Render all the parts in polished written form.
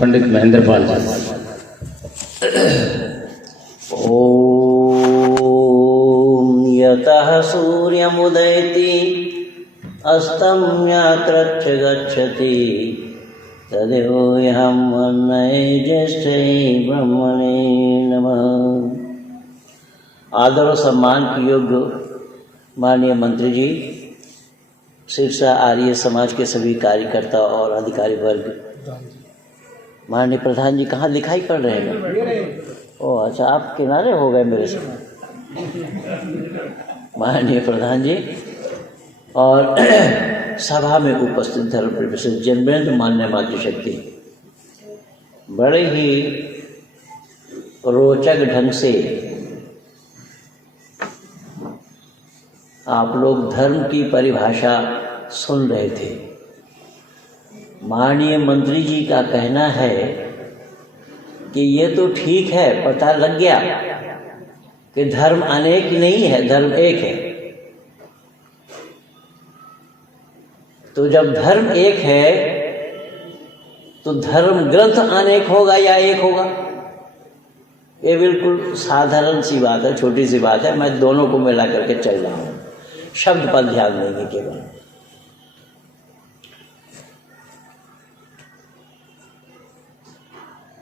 पंडित महेंद्र पाल जी। ओम यतः सूर्यमुदयति अस्तम्यत्र गच्छति तदेवोऽहं वर्णये ज्येष्ठे ब्रह्मणे नमः। आदर और सम्मान के योग्य माननीय मंत्री जी, सिरसा आर्य समाज के सभी कार्यकर्ता और अधिकारी वर्ग, माननीय प्रधान जी कहाँ दिखाई पड़ रहे हैं? ओह अच्छा, आप किनारे हो गए मेरे से। माननीय प्रधान जी और सभा में उपस्थित धर्म प्रोफेसर जनवरेंद्र मान्य मातृशक्ति, बड़े ही रोचक ढंग से आप लोग धर्म की परिभाषा सुन रहे थे। माननीय मंत्री जी का कहना है कि ये तो ठीक है, पता लग गया कि धर्म अनेक नहीं है, धर्म एक है। तो जब धर्म एक है तो धर्म ग्रंथ अनेक होगा या एक होगा? ये बिल्कुल साधारण सी बात है, छोटी सी बात है। मैं दोनों को मिला करके चल रहा हूँ, शब्द पर ध्यान देंगे केवल।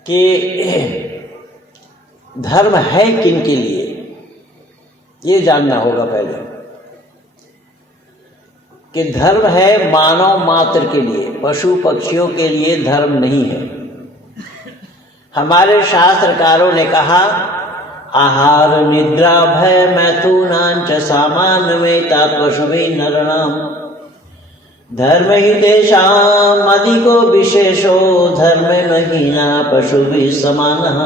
कि धर्म है किन के लिए, ये जानना होगा पहले। कि धर्म है मानव मात्र के लिए, पशु पक्षियों के लिए धर्म नहीं है। हमारे शास्त्रकारों ने कहा, आहार निद्रा भय मैथुनांच सामान्यमेता पशुभिः नराणाम् धर्म ही तेषाम् अधिको विशेषो धर्म महीना पशुभिः समानः।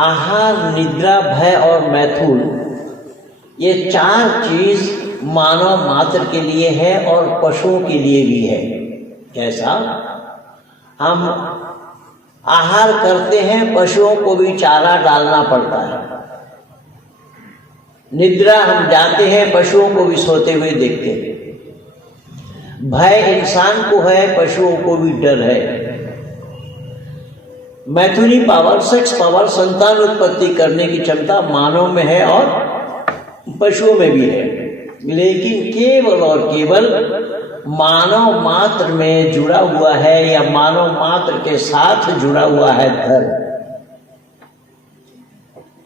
आहार निद्रा भय और मैथुन, ये चार चीज मानव मात्र के लिए है और पशुओं के लिए भी है। कैसा? हम आहार करते हैं, पशुओं को भी चारा डालना पड़ता है। निद्रा हम जाते हैं, पशुओं को भी सोते हुए देखते हैं। भय इंसान को है, पशुओं को भी डर है। मैथुनी पावर, सेक्स पावर, संतान उत्पत्ति करने की क्षमता मानव में है और पशुओं में भी है। लेकिन केवल और केवल मानव मात्र में जुड़ा हुआ है या मानव मात्र के साथ जुड़ा हुआ है धर्म।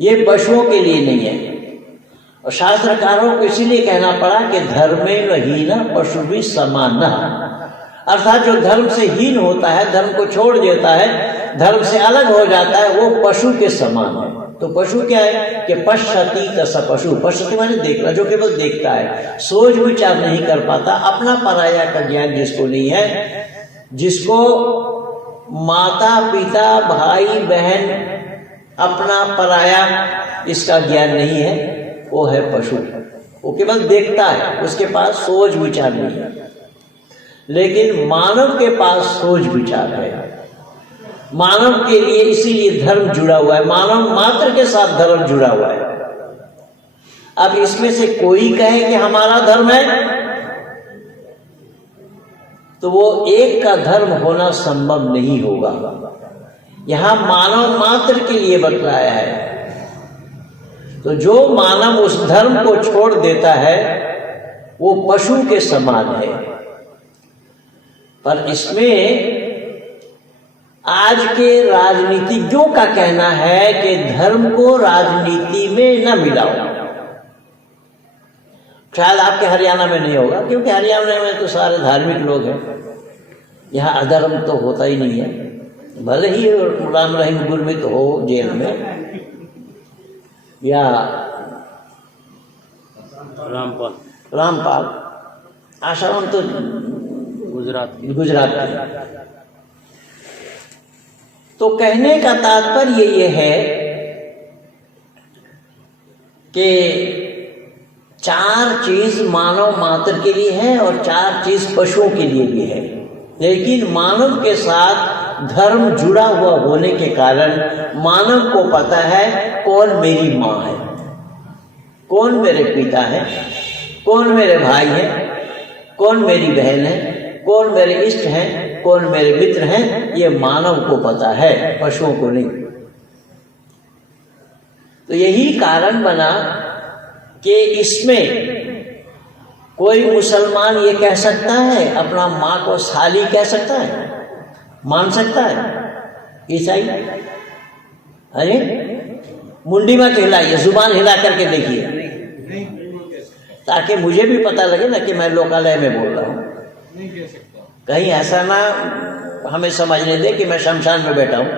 ये पशुओं के लिए नहीं है। और शास्त्रकारों को इसीलिए कहना पड़ा कि धर्मेण हीना पशुभिः समानः, अर्थात जो धर्म से हीन होता है, धर्म को छोड़ देता है, धर्म से अलग हो जाता है, वो पशु के समान है। तो पशु क्या है कि पश्यति तस पशु, पश्यति माने देखना, जो केवल देखता है, सोच विचार नहीं कर पाता। अपना पराया का ज्ञान जिसको नहीं है, जिसको माता पिता भाई बहन अपना पराया इसका ज्ञान नहीं है, वो है पशु। वो केवल देखता है, उसके पास सोच विचार नहीं है। लेकिन मानव के पास सोच विचार है। मानव के लिए इसीलिए धर्म जुड़ा हुआ है, मानव मात्र के साथ धर्म जुड़ा हुआ है। अब इसमें से कोई कहे कि हमारा धर्म है, तो वो एक का धर्म होना संभव नहीं होगा। यहां मानव मात्र के लिए बतलाया है। तो जो मानव उस धर्म को छोड़ देता है वो पशु के समान है। पर इसमें आज के राजनीतिज्ञों का कहना है कि धर्म को राजनीति में न मिलाओ। शायद आपके हरियाणा में नहीं होगा, क्योंकि हरियाणा में तो सारे धार्मिक लोग हैं। यहाँ अधर्म तो होता ही नहीं है। भले ही राम रहीम गुरमीत हो जेल में या रामपाल आश्रम तो गुजरात के। तो कहने का तात्पर्य ये है कि चार चीज मानव मात्र के लिए है और चार चीज पशुओं के लिए भी है। लेकिन मानव के साथ धर्म जुड़ा हुआ होने के कारण मानव को पता है कौन मेरी माँ है, कौन मेरे पिता है, कौन मेरे भाई है, कौन मेरी बहन है, कौन मेरे इष्ट हैं, कौन मेरे मित्र हैं, ये मानव को पता है, पशुओं को नहीं। तो यही कारण बना कि इसमें कोई मुसलमान ये कह सकता है, अपना माँ को साली कह सकता है, मान सकता है? ईसाई? अरे मुंडी मत हिलाइए, जुबान हिला करके देखिए, ताकि मुझे भी पता लगे ना कि मैं लोकालय में बोल रहा हूँ। कहीं ऐसा ना हमें समझने दे कि मैं शमशान में बैठा हूं।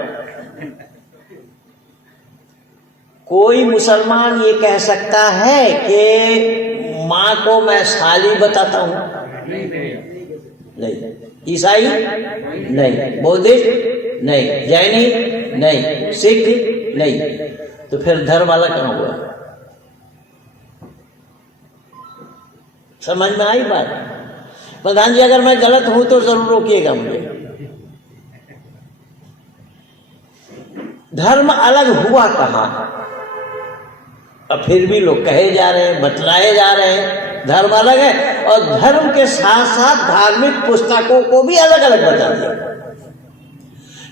कोई मुसलमान ये कह सकता है कि माँ को मैं साली बताता हूं? नहीं। ईसाई? नहीं। बौद्धिस्ट? नहीं। जैनी? नहीं। सिख? नहीं। तो फिर धर्म वाला कहां हुआ? समझ में आई बात? प्रधान जी, अगर मैं गलत हूं तो जरूर रोकिएगा मुझे। धर्म अलग हुआ कहां? अब फिर भी लोग कहे जा रहे हैं, बतलाए जा रहे हैं धर्म अलग है, और धर्म के साथ साथ धार्मिक पुस्तकों को भी अलग अलग बता दिया।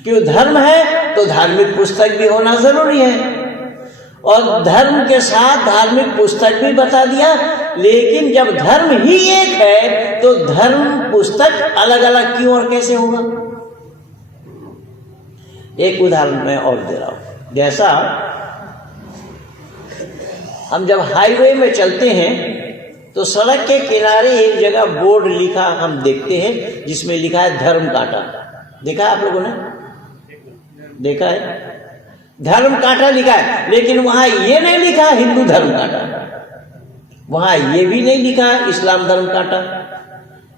क्यों? धर्म है तो धार्मिक पुस्तक भी होना जरूरी है, और धर्म के साथ धार्मिक पुस्तक भी बता दिया। लेकिन जब धर्म ही एक है तो धर्म पुस्तक अलग अलग क्यों और कैसे होगा? एक उदाहरण मैं और दे रहा हूं। जैसा हम जब हाईवे में चलते हैं तो सड़क के किनारे एक जगह बोर्ड लिखा हम देखते हैं, जिसमें लिखा है धर्म कांटा। देखा है आप लोगों ने? देखा है? धर्म कांटा लिखा है, लेकिन वहां ये नहीं लिखा हिंदू धर्म कांटा, वहां ये भी नहीं लिखा इस्लाम धर्म कांटा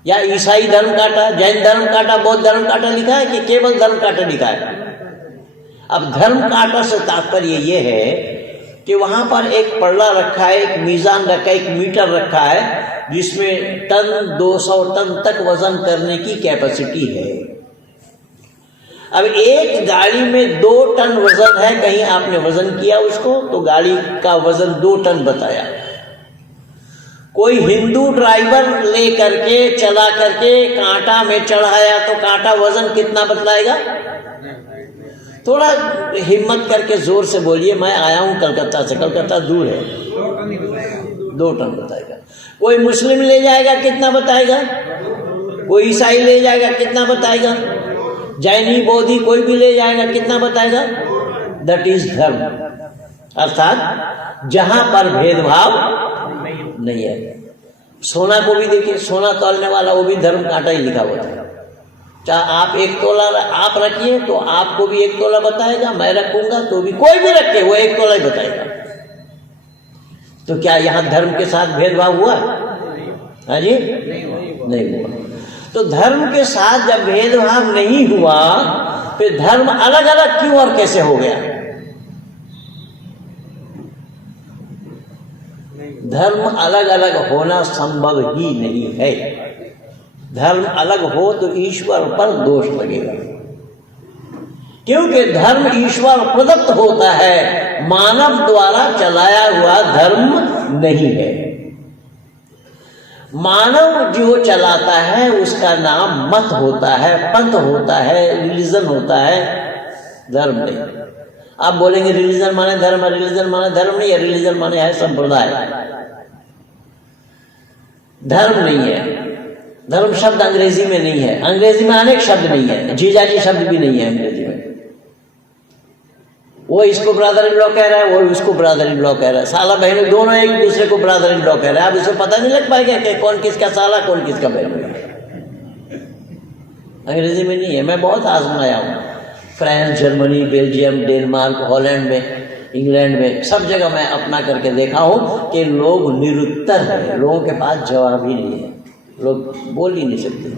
या ईसाई धर्म कांटा, जैन धर्म कांटा, बौद्ध धर्म कांटा लिखा है कि केवल धर्म कांटा लिखा है। अब धर्म कांटा से तात्पर्य ये है कि वहां पर एक पल्ला रखा है, एक मीजान रखा है, एक मीटर रखा है, जिसमें टन 200 टन तक वजन करने की कैपेसिटी है। अब एक गाड़ी में 2 टन वजन है, कहीं आपने वजन किया उसको तो गाड़ी का वजन 2 टन बताया। कोई हिंदू ड्राइवर ले करके चला करके कांटा में चढ़ाया तो कांटा वजन कितना बतलाएगा? थोड़ा हिम्मत करके जोर से बोलिए, मैं आया हूं कलकत्ता से, कलकत्ता दूर है, 2 टन बताएगा। कोई मुस्लिम ले जाएगा कितना बताएगा? कोई ईसाई ले जाएगा कितना बताएगा? जैनी बौद्धि कोई भी ले जाएगा कितना बताएगा? दैट इज धर्म। अर्थात जहां पर भेदभाव नहीं है। सोना को भी देखिए, सोना तौलने वाला वो भी धर्म कांटा ही लिखा हुआ है। चाहे आप 1 तोला आप रखिए तो आपको भी 1 तोला बताएगा, मैं रखूंगा तो भी, कोई भी रखे वो 1 तोला ही बताएगा। तो क्या यहां धर्म के साथ भेदभाव हुआ? हाँ जी, नहीं हुआ। तो धर्म के साथ जब भेदभाव नहीं हुआ, फिर धर्म अलग अलग क्यों और कैसे हो गया? धर्म अलग अलग होना संभव ही नहीं है। धर्म अलग हो तो ईश्वर पर दोष लगेगा, क्योंकि धर्म ईश्वर प्रदत्त होता है, मानव द्वारा चलाया हुआ धर्म नहीं है। मानव जो चलाता है उसका नाम मत होता है, पंथ होता है, रिलीजन होता है, धर्म नहीं। आप बोलेंगे रिलीजन माने धर्म, रिलीजन माने धर्म नहीं है, रिलीजन माने है संप्रदाय, धर्म नहीं है। धर्म शब्द अंग्रेजी में नहीं है, अंग्रेजी में अनेक शब्द नहीं है, जीजाजी शब्द भी नहीं है अंग्रेजी में। वो इसको ब्रदर इन लॉ कह रहा है, वो इसको ब्रदर इन लॉ कह रहा है, साला बहन दोनों एक दूसरे को ब्रदर इन लॉ कह रहा है। अब इसे पता नहीं लग पाएगा कि कौन किसका साला कौन किसका बहन। अंग्रेजी में नहीं है। मैं बहुत आजमाया हूँ, France, Germany, Belgium, Denmark, Holland में, इंग्लैंड में, सब जगह मैं अपना करके देखा हूँ कि लोग निरुत्तर हैं, लोगों के पास जवाब ही नहीं है, लोग बोल ही नहीं सकते।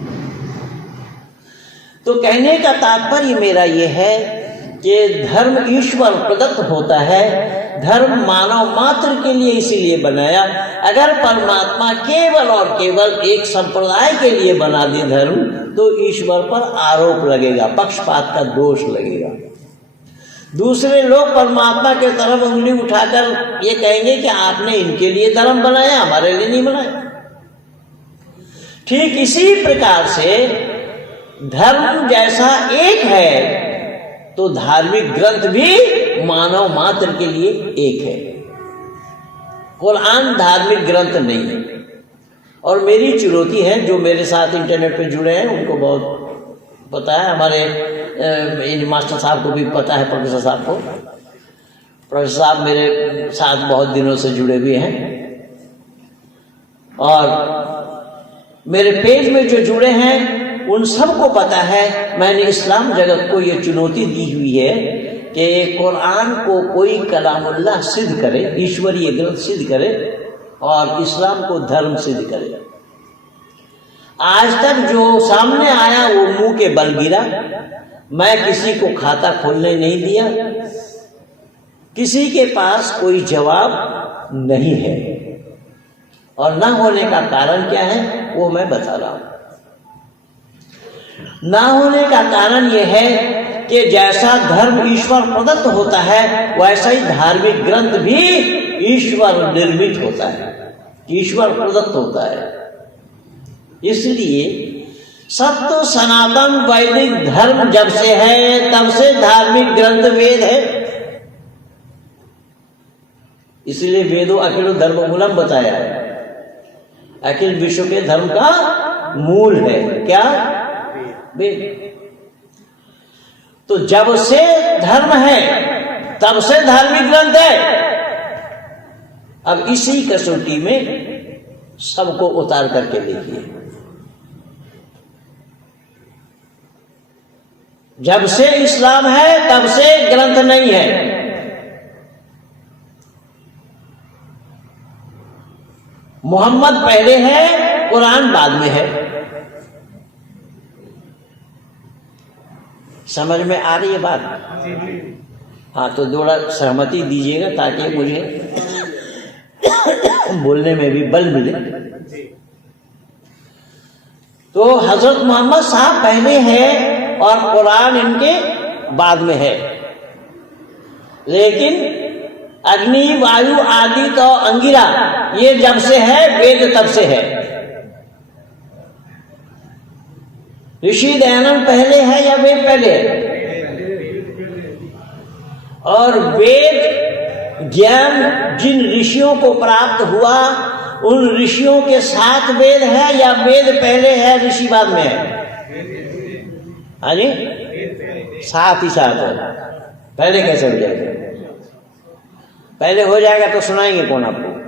तो कहने का तात्पर्य मेरा यह है कि धर्म ईश्वर प्रदत्त होता है, धर्म मानव मात्र के लिए इसीलिए बनाया। अगर परमात्मा केवल और केवल एक संप्रदाय के लिए बना दे धर्म, तो ईश्वर पर आरोप लगेगा, पक्षपात का दोष लगेगा। दूसरे लोग परमात्मा के तरफ उंगली उठाकर ये कहेंगे कि आपने इनके लिए धर्म बनाया, हमारे लिए नहीं बनाया। ठीक इसी प्रकार से धर्म जैसा एक है तो धार्मिक ग्रंथ भी मानव मात्र के लिए एक है। कुरान धार्मिक ग्रंथ नहीं है। और मेरी चुनौती है, जो मेरे साथ इंटरनेट पे जुड़े हैं उनको बहुत पता है, हमारे मास्टर साहब को भी पता है, प्रोफेसर साहब को। प्रोफेसर साहब मेरे साथ बहुत दिनों से जुड़े हुए हैं और मेरे पेज में जो जुड़े हैं उन सबको पता है, मैंने इस्लाम जगत को ये चुनौती दी हुई है कि कुरान को कोई कलामुल्लाह सिद्ध करे, ईश्वरीय ग्रंथ सिद्ध करे और इस्लाम को धर्म सिद्ध करे। आज तक जो सामने आया वो मुंह के बल गिरा। मैं किसी को खाता खोलने नहीं दिया, किसी के पास कोई जवाब नहीं है और ना होने का कारण क्या है वो मैं बता रहा हूं। ना होने का कारण यह है कि जैसा धर्म ईश्वर प्रदत्त होता है वैसा ही धार्मिक ग्रंथ भी ईश्वर निर्मित होता है, ईश्वर प्रदत्त होता है। इसलिए सत्य सनातन वैदिक धर्म जब से है तब से धार्मिक ग्रंथ वेद है। इसलिए वेदों अखिल धर्म मूलम बताया है, अखिल विश्व के धर्म का मूल है क्या? वेद। तो जब से धर्म है तब से धार्मिक ग्रंथ है। अब इसी कसौटी में सबको उतार करके देखिए। जब से इस्लाम है तब से ग्रंथ नहीं है। मोहम्मद पहले है, कुरान बाद में है। समझ में आ रही है बात? हाँ, तो थोड़ा सहमति दीजिएगा ताकि मुझे बोलने में भी बल मिले। तो हजरत मोहम्मद साहब पहले है और कुरान इनके बाद में है। लेकिन अग्नि, वायु, आदि तो अंगिरा ये जब से है, वेद तब से है। ऋषि दयानंद पहले है या वेद पहले है? और वेद ज्ञान जिन ऋषियों को प्राप्त हुआ उन ऋषियों के साथ वेद है या वेद पहले है ऋषि बाद में है? हाँ जी, साथ ही साथ है। पहले कैसे हो जाएगा? पहले हो जाएगा तो सुनाएंगे कौन आपको?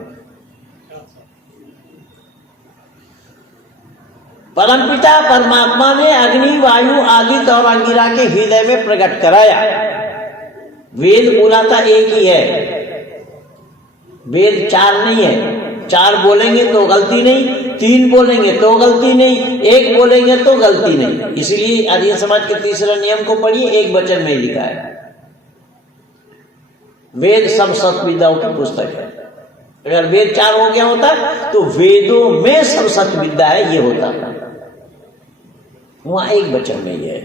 परमपिता परमात्मा ने अग्नि, वायु, आदि और अंगिरा के हृदय में प्रकट कराया। वेद बोला था एक ही है, वेद चार नहीं है। चार बोलेंगे तो गलती नहीं, तीन बोलेंगे तो गलती नहीं, एक बोलेंगे तो गलती नहीं। इसलिए आर्य समाज के तीसरा नियम को पढ़िए, एक वचन में लिखा है वेद सब सत्विद्याओं की पुस्तक है। अगर वेद चार हो गया होता तो वेदों में सब सत्य विद्या है ये होता था, वहां एक वचन में ये है।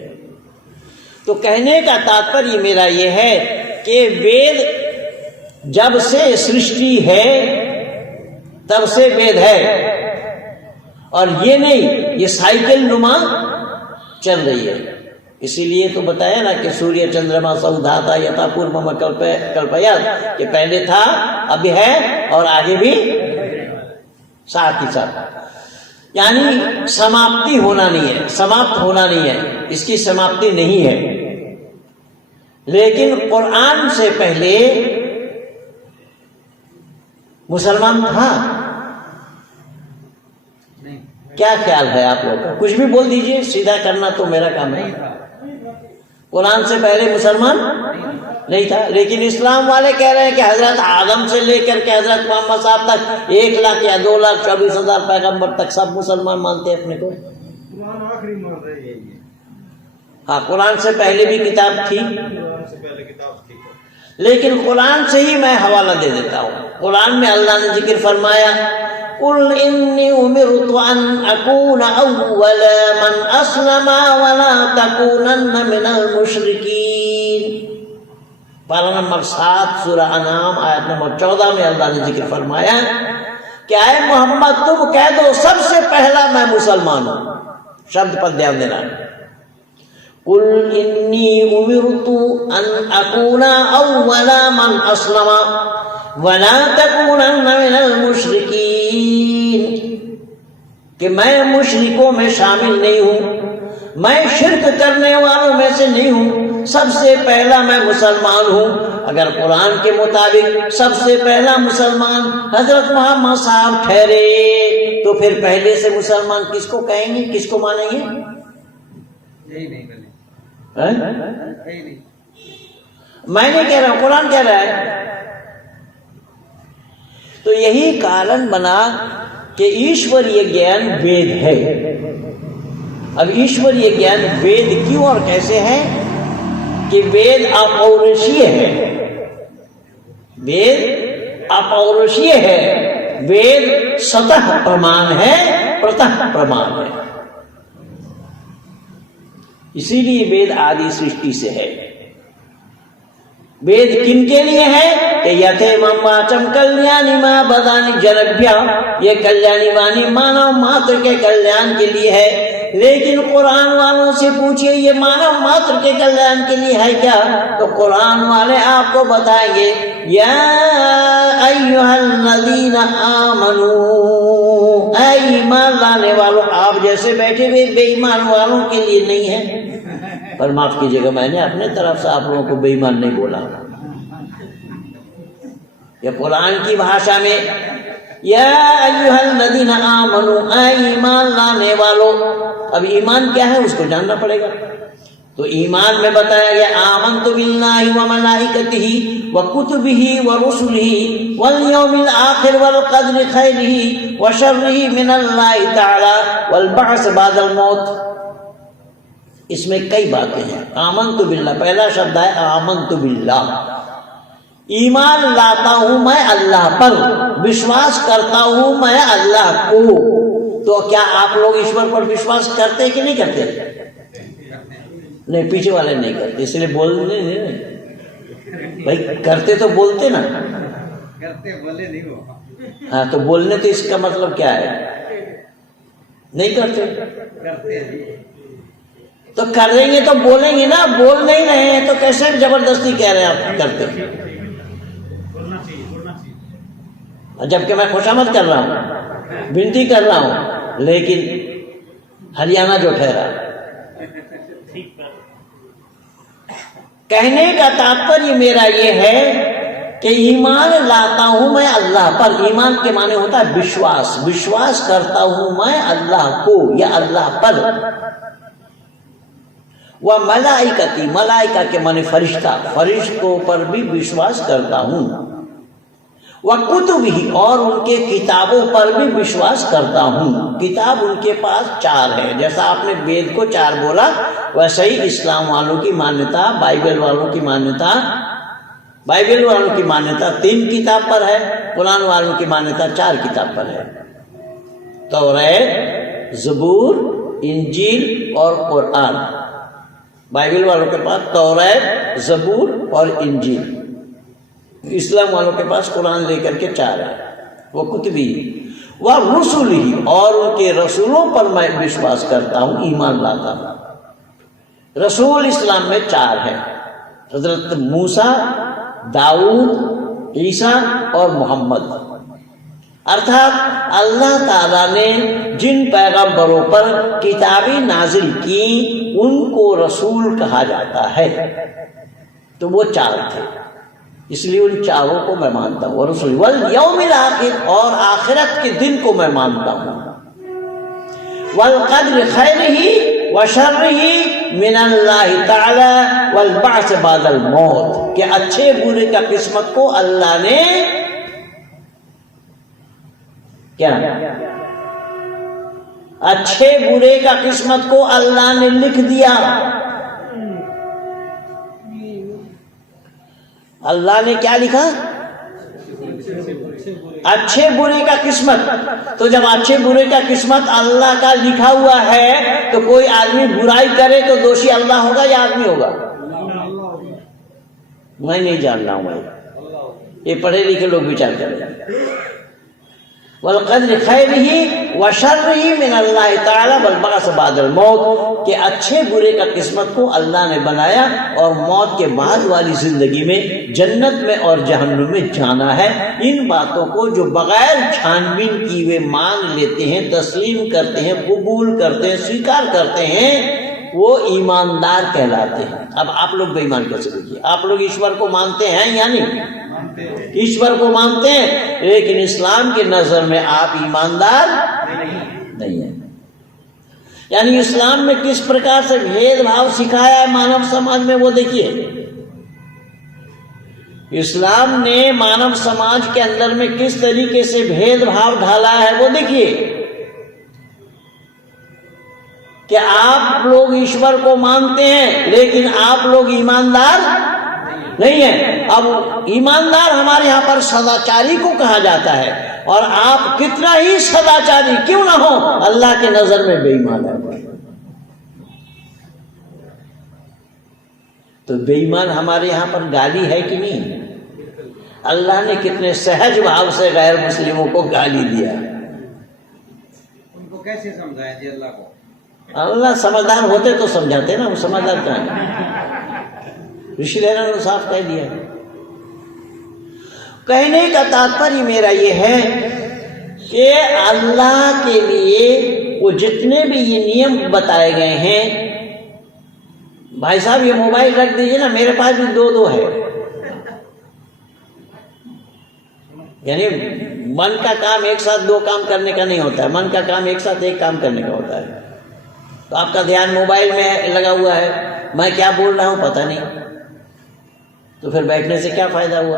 तो कहने का तात्पर्य मेरा ये है कि वेद जब से सृष्टि है तब से वेद है, और ये नहीं ये साइकिल नुमा चल रही है। इसीलिए तो बताया ना कि सूर्य चंद्रमा सौधाता यथा पूर्व में कल्पया, कि पहले था अभी है और आगे भी साथ ही साथ। यानी समाप्ति होना नहीं है, समाप्त होना नहीं है, इसकी समाप्ति नहीं है। लेकिन कुरान से पहले मुसलमान था। क्या ख्याल है आप लोग का? कुछ भी बोल दीजिए, सीधा करना तो मेरा काम है। कुरान से पहले मुसलमान नहीं था, लेकिन इस्लाम वाले कह रहे हैं कि हजरत आदम से लेकर के हजरत मोहम्मद साहब तक 1 लाख या 2,24,000 पैगंबर तक सब मुसलमान मानते हैं अपने को। हाँ, कुरान से पहले भी किताब थी, लेकिन कुरान से ही मैं हवाला दे देता हूँ। कुरान में अल्लाह ने जिक्र फरमाया, कुल इन्नी उमिरतु अन अकून अव्वल मन अस्लमा वला तकूनन्न मिनल मुशरिकीन। पारा नंबर 7 सूरह अनाम आयत नंबर 14 में अल्लाह ने जिक्र फरमाया, क्या है मोहम्मद तुम कह दो सबसे पहला मैं मुसलमान हूं। शब्द पर ध्यान देना। कुल इन्नी उमिरतु अन अकूना अव्वला मन अस्लमा वला तकूनन्ना मिनल मुशरिकीन, कि मैं मुशरिकों में शामिल नहीं हूं, मैं शिर्क करने वालों में से नहीं हूं, सबसे पहला मैं मुसलमान हूं। अगर कुरान के मुताबिक सबसे पहला मुसलमान हजरत मोहम्मद साहब ठहरे तो फिर पहले से मुसलमान किसको कहेंगे, किसको मानेंगे? मैं नहीं कह रहा हूं, कुरान कह रहा है। तो यही कारण बना कि ईश्वरीय ज्ञान वेद है। अब ईश्वरीय ज्ञान वेद क्यों और कैसे है कि वेद अपौरुषीय है, वेद अपौरुषीय है, वेद सतः प्रमाण है, प्रतः प्रमाण है। इसीलिए वेद आदि सृष्टि से है। वेद किनके लिए है कि यथे मम वाचम कल्याणी मां बदानी जनभ्या, ये कल्याणी वाणी मानव मात्र के कल्याण के लिए है। लेकिन कुरान वालों से पूछिए ये मानव मात्र के कल्याण के लिए है क्या, तो कुरान वाले आपको बताएंगे या अय्युहल्लज़ीना आमनू, ऐ ईमान लाने वालों, आप जैसे बैठे हुए बेईमान वालों के लिए नहीं है। पर माफ कीजिएगा, मैंने अपने तरफ से आप लोगों को बेईमान नहीं बोला। या कुरान की भाषा में या अय्युहल्लज़ीना आमनू, ऐ ईमान लाने वालों। अब ईमान क्या है उसको जानना पड़ेगा। तो ईमान में बताया गया आमन्तु बिल्लाहि व मलाइकतिही व कुतुबिही व रुसुलिही वल यौमिल आखिर वल क़द्रि खैरिही व शर्रिही मिनल्लाहि तआला वल बअस बादल मौत। इसमें कई बातें हैं। आमन्तु बिल्लाह, पहला शब्द है आमन्तु बिल्लाह, ईमान लाता हूं मैं अल्लाह पर, विश्वास करता हूं मैं अल्लाह को। तो क्या आप लोग ईश्वर पर विश्वास करते कि नहीं करते? नहीं, पीछे वाले नहीं करते, इसलिए बोलने नहीं। भाई करते तो बोलते ना, करते बोले नहीं हो। हाँ, तो बोलने तो इसका मतलब क्या है? नहीं करते, करते तो करेंगे तो बोलेंगे ना, बोल नहीं रहे हैं तो कैसे जबरदस्ती कह रहे हैं आप करते? जबकि मैं खुशामद कर रहा हूं, विनती कर रहा हूं, लेकिन हरियाणा जो ठहरा। कहने का तात्पर्य मेरा ये है कि ईमान लाता हूं मैं अल्लाह पर। ईमान के माने होता है विश्वास, विश्वास करता हूं मैं अल्लाह को या अल्लाह पर। वह मलाइकती, मलाइका के माने फरिश्ता, फरिश्तों पर भी विश्वास करता हूं। वह कुतुबी, और उनके किताबों पर भी विश्वास करता हूं। किताब उनके पास 4 है, जैसा आपने वेद को 4 बोला, वैसे ही इस्लाम वालों की मान्यता, बाइबल वालों की मान्यता, बाइबल वालों की मान्यता 3 किताब पर है, कुरान वालों की मान्यता 4 किताब पर है। तौरात, ज़बूर, इंजील और कुरान। बाइबल वालों के पास तौरात, ज़बूर और इंजील। इस्लाम वालों के पास कुरान लेकर के 4 है। वो कुतुबी व रुसुली, और उनके रसूलों पर मैं विश्वास करता हूं, ईमान लाता हूं। रसूल इस्लाम में 4 है, हजरत मूसा, दाऊद, ईसा और मोहम्मद। अर्थात अल्लाह ताला ने जिन पैगंबरों पर किताबें नाजिल की उनको रसूल कहा जाता है। तो वो 4 थे, इसलिए उन 4 को मैं मानता हूँ। रसूल वल यौमिल आखिर, और आखिरत के दिन को मैं मानता हूँ। वल क़द्र खैरिही व शर्रिही मिनल्लाहि तआला वल बअस बादल मौत, के अच्छे बुरे का किस्मत को अल्लाह ने क्या, अच्छे बुरे का किस्मत को अल्लाह ने लिख दिया। अल्लाह ने क्या लिखा? अच्छे बुरे का किस्मत। तो जब अच्छे बुरे का किस्मत अल्लाह का लिखा हुआ है तो कोई आदमी बुराई करे तो दोषी अल्लाह होगा या आदमी होगा? मैं नहीं जान रहा हूं, ये पढ़े लिखे लोग विचार करें। वल क़द्र ख़ैरिही व शर्रिही मिन अल्लाह ताला वल बअस बादल मौत, के अच्छे बुरे का किस्मत को अल्लाह ने बनाया और मौत के बाद वाली जिंदगी में जन्नत में और जहन्नुम में जाना है। इन बातों को जो बगैर छानबीन किए हुए मान लेते हैं, तस्लीम करते हैं, कबूल करते हैं, स्वीकार करते हैं, वो ईमानदार कहलाते हैं। अब आप लोग बेईमान कैसे देखिए, आप लोग ईश्वर को मानते हैं या नहीं? ईश्वर को मानते हैं, लेकिन इस्लाम के नजर में आप ईमानदार नहीं है। यानी इस्लाम में किस प्रकार से भेदभाव सिखाया है मानव समाज में, वो देखिए। इस्लाम ने मानव समाज के अंदर में किस तरीके से भेदभाव ढाला है वो देखिए, कि आप लोग ईश्वर को मानते हैं लेकिन आप लोग ईमानदार नहीं है। अब ईमानदार हमारे यहाँ पर सदाचारी को कहा जाता है, और आप कितना ही सदाचारी क्यों ना हो, अल्लाह के नजर में बेईमान है। तो बेईमान हमारे यहाँ पर गाली है कि नहीं? अल्लाह ने कितने सहज भाव से गैर मुस्लिमों को गाली दिया। उनको कैसे समझाएं जी अल्लाह को? अल्लाह समझदार होते तो समझाते ना, वो समझदार क्या है? ऋषि लेना ने साफ कह दिया। कहने का तात्पर्य मेरा ये है कि अल्लाह के लिए वो जितने भी ये नियम बताए गए हैं, भाई साहब ये मोबाइल रख दीजिए ना, मेरे पास भी दो है। यानी मन का काम एक साथ दो काम करने का नहीं होता है, मन का काम एक साथ एक काम करने का होता है। तो आपका ध्यान मोबाइल में लगा हुआ है, मैं क्या बोल रहा हूं पता नहीं, तो फिर बैठने से क्या फायदा हुआ?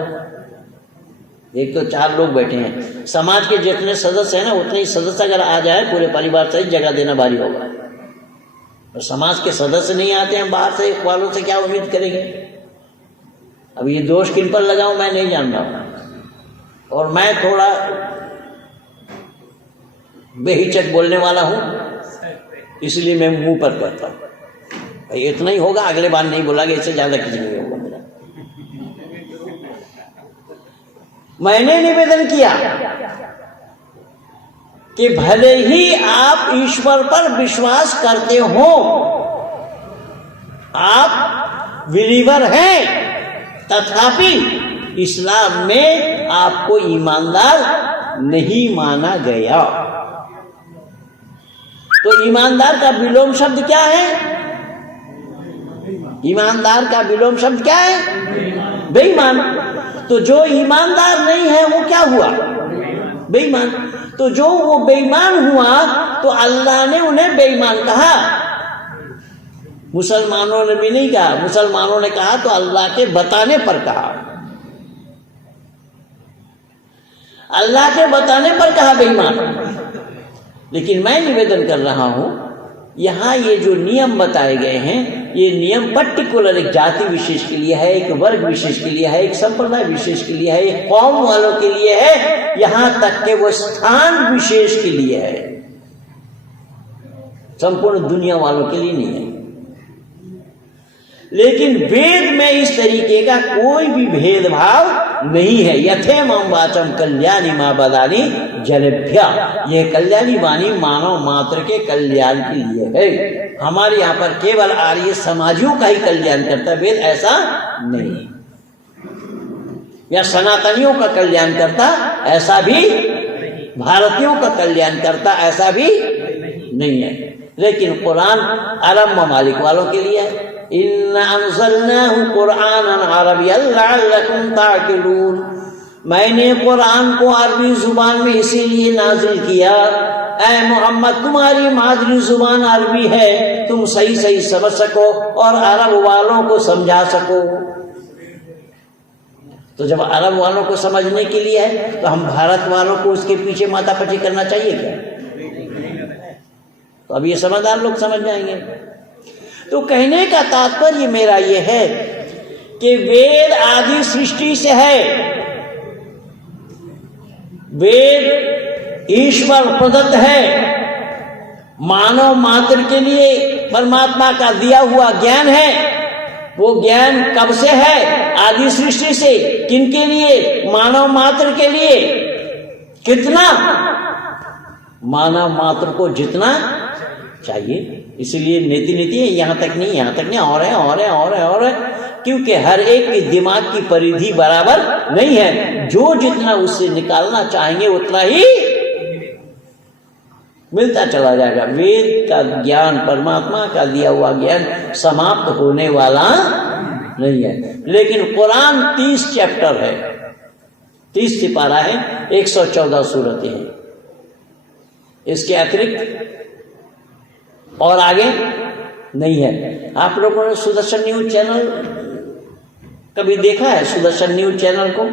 एक तो 4 लोग बैठे हैं, समाज के जितने सदस्य हैं ना उतने ही सदस्य अगर आ जाए पूरे परिवार से जगह देना भारी होगा। तो समाज के सदस्य नहीं आते हैं, बाहर से वालों से क्या उम्मीद करेंगे? अब ये दोष किन पर लगाऊं मैं नहीं जान रहा हूं, और मैं थोड़ा बेहिचक बोलने वाला हूं, इसलिए मैं मुंह पर कहता हूं भाई इतना ही होगा, अगले बार नहीं बोला, इससे ज्यादा किसी नहीं होगा मेरा। मैंने निवेदन किया कि भले ही आप ईश्वर पर विश्वास करते हो, आप बिलीवर हैं, तथापि इस्लाम में आपको ईमानदार नहीं माना गया। तो ईमानदार का विलोम शब्द क्या है? ईमानदार का विलोम शब्द क्या है? बेईमान। तो जो ईमानदार नहीं है वो क्या हुआ? बेईमान। तो जो वो बेईमान हुआ तो अल्लाह ने उन्हें बेईमान कहा। मुसलमानों ने भी नहीं कहा, मुसलमानों ने कहा तो अल्लाह के बताने पर कहा, अल्लाह के बताने पर कहा बेईमान। लेकिन मैं निवेदन कर रहा हूं, यहां ये जो नियम बताए गए हैं, ये नियम पर्टिकुलर एक जाति विशेष के लिए है, एक वर्ग विशेष के लिए है, एक संप्रदाय विशेष के लिए है, एक कौम वालों के लिए है, यहां तक के वो स्थान विशेष के लिए है, संपूर्ण दुनिया वालों के लिए नहीं है। लेकिन वेद में इस तरीके का कोई भी भेदभाव नहीं है। यथेमं वाचम कल्याणी मां बदानी जनेभ्या, यह कल्याणी वाणी मानव मात्र के कल्याण के लिए है। हमारे यहाँ पर केवल आर्य समाजियों का ही कल्याण करता है वेद, ऐसा नहीं। या सनातनियों का कल्याण करता, ऐसा भी भारतीयों का कल्याण करता, ऐसा भी नहीं है। लेकिन कुरान अरब ममालिक वालों के लिए है। इन्ना अंज़लनाहु कुरआनन अरबिय्यन लअल्लकुम ताक़िलून, मैंने कुरान को अरबी जुबान में इसीलिए नाजिल किया, ऐ मोहम्मद तुम्हारी मादरी जुबान अरबी है, तुम सही सही समझ सको और अरब वालों को समझा सको। तो जब अरब वालों को समझने के लिए है तो हम भारत वालों को उसके पीछे माथापच्ची करना चाहिए क्या? तो अब ये समझदार लोग समझ जाएंगे। तो कहने का तात्पर्य मेरा यह है कि वेद आदि सृष्टि से है, वेद ईश्वर प्रदत्त है, मानव मात्र के लिए परमात्मा का दिया हुआ ज्ञान है। वो ज्ञान कब से है? आदि सृष्टि से। किनके लिए? मानव मात्र के लिए। कितना? मानव मात्र को जितना चाहिए। इसीलिए नीति नीति है, यहाँ तक नहीं, यहाँ तक नहीं, और है और है और है और है, क्योंकि हर एक के दिमाग की परिधि बराबर नहीं है। जो जितना उससे निकालना चाहेंगे उतना ही मिलता चला जाएगा। वेद का ज्ञान, परमात्मा का दिया हुआ ज्ञान समाप्त होने वाला नहीं है। लेकिन कुरान 30 चैप्टर है, 30 सिपारा है, 114 सूरतें हैं। इसके अतिरिक्त और आगे नहीं है। आप लोगों ने सुदर्शन न्यूज चैनल कभी देखा है? सुदर्शन न्यूज चैनल को?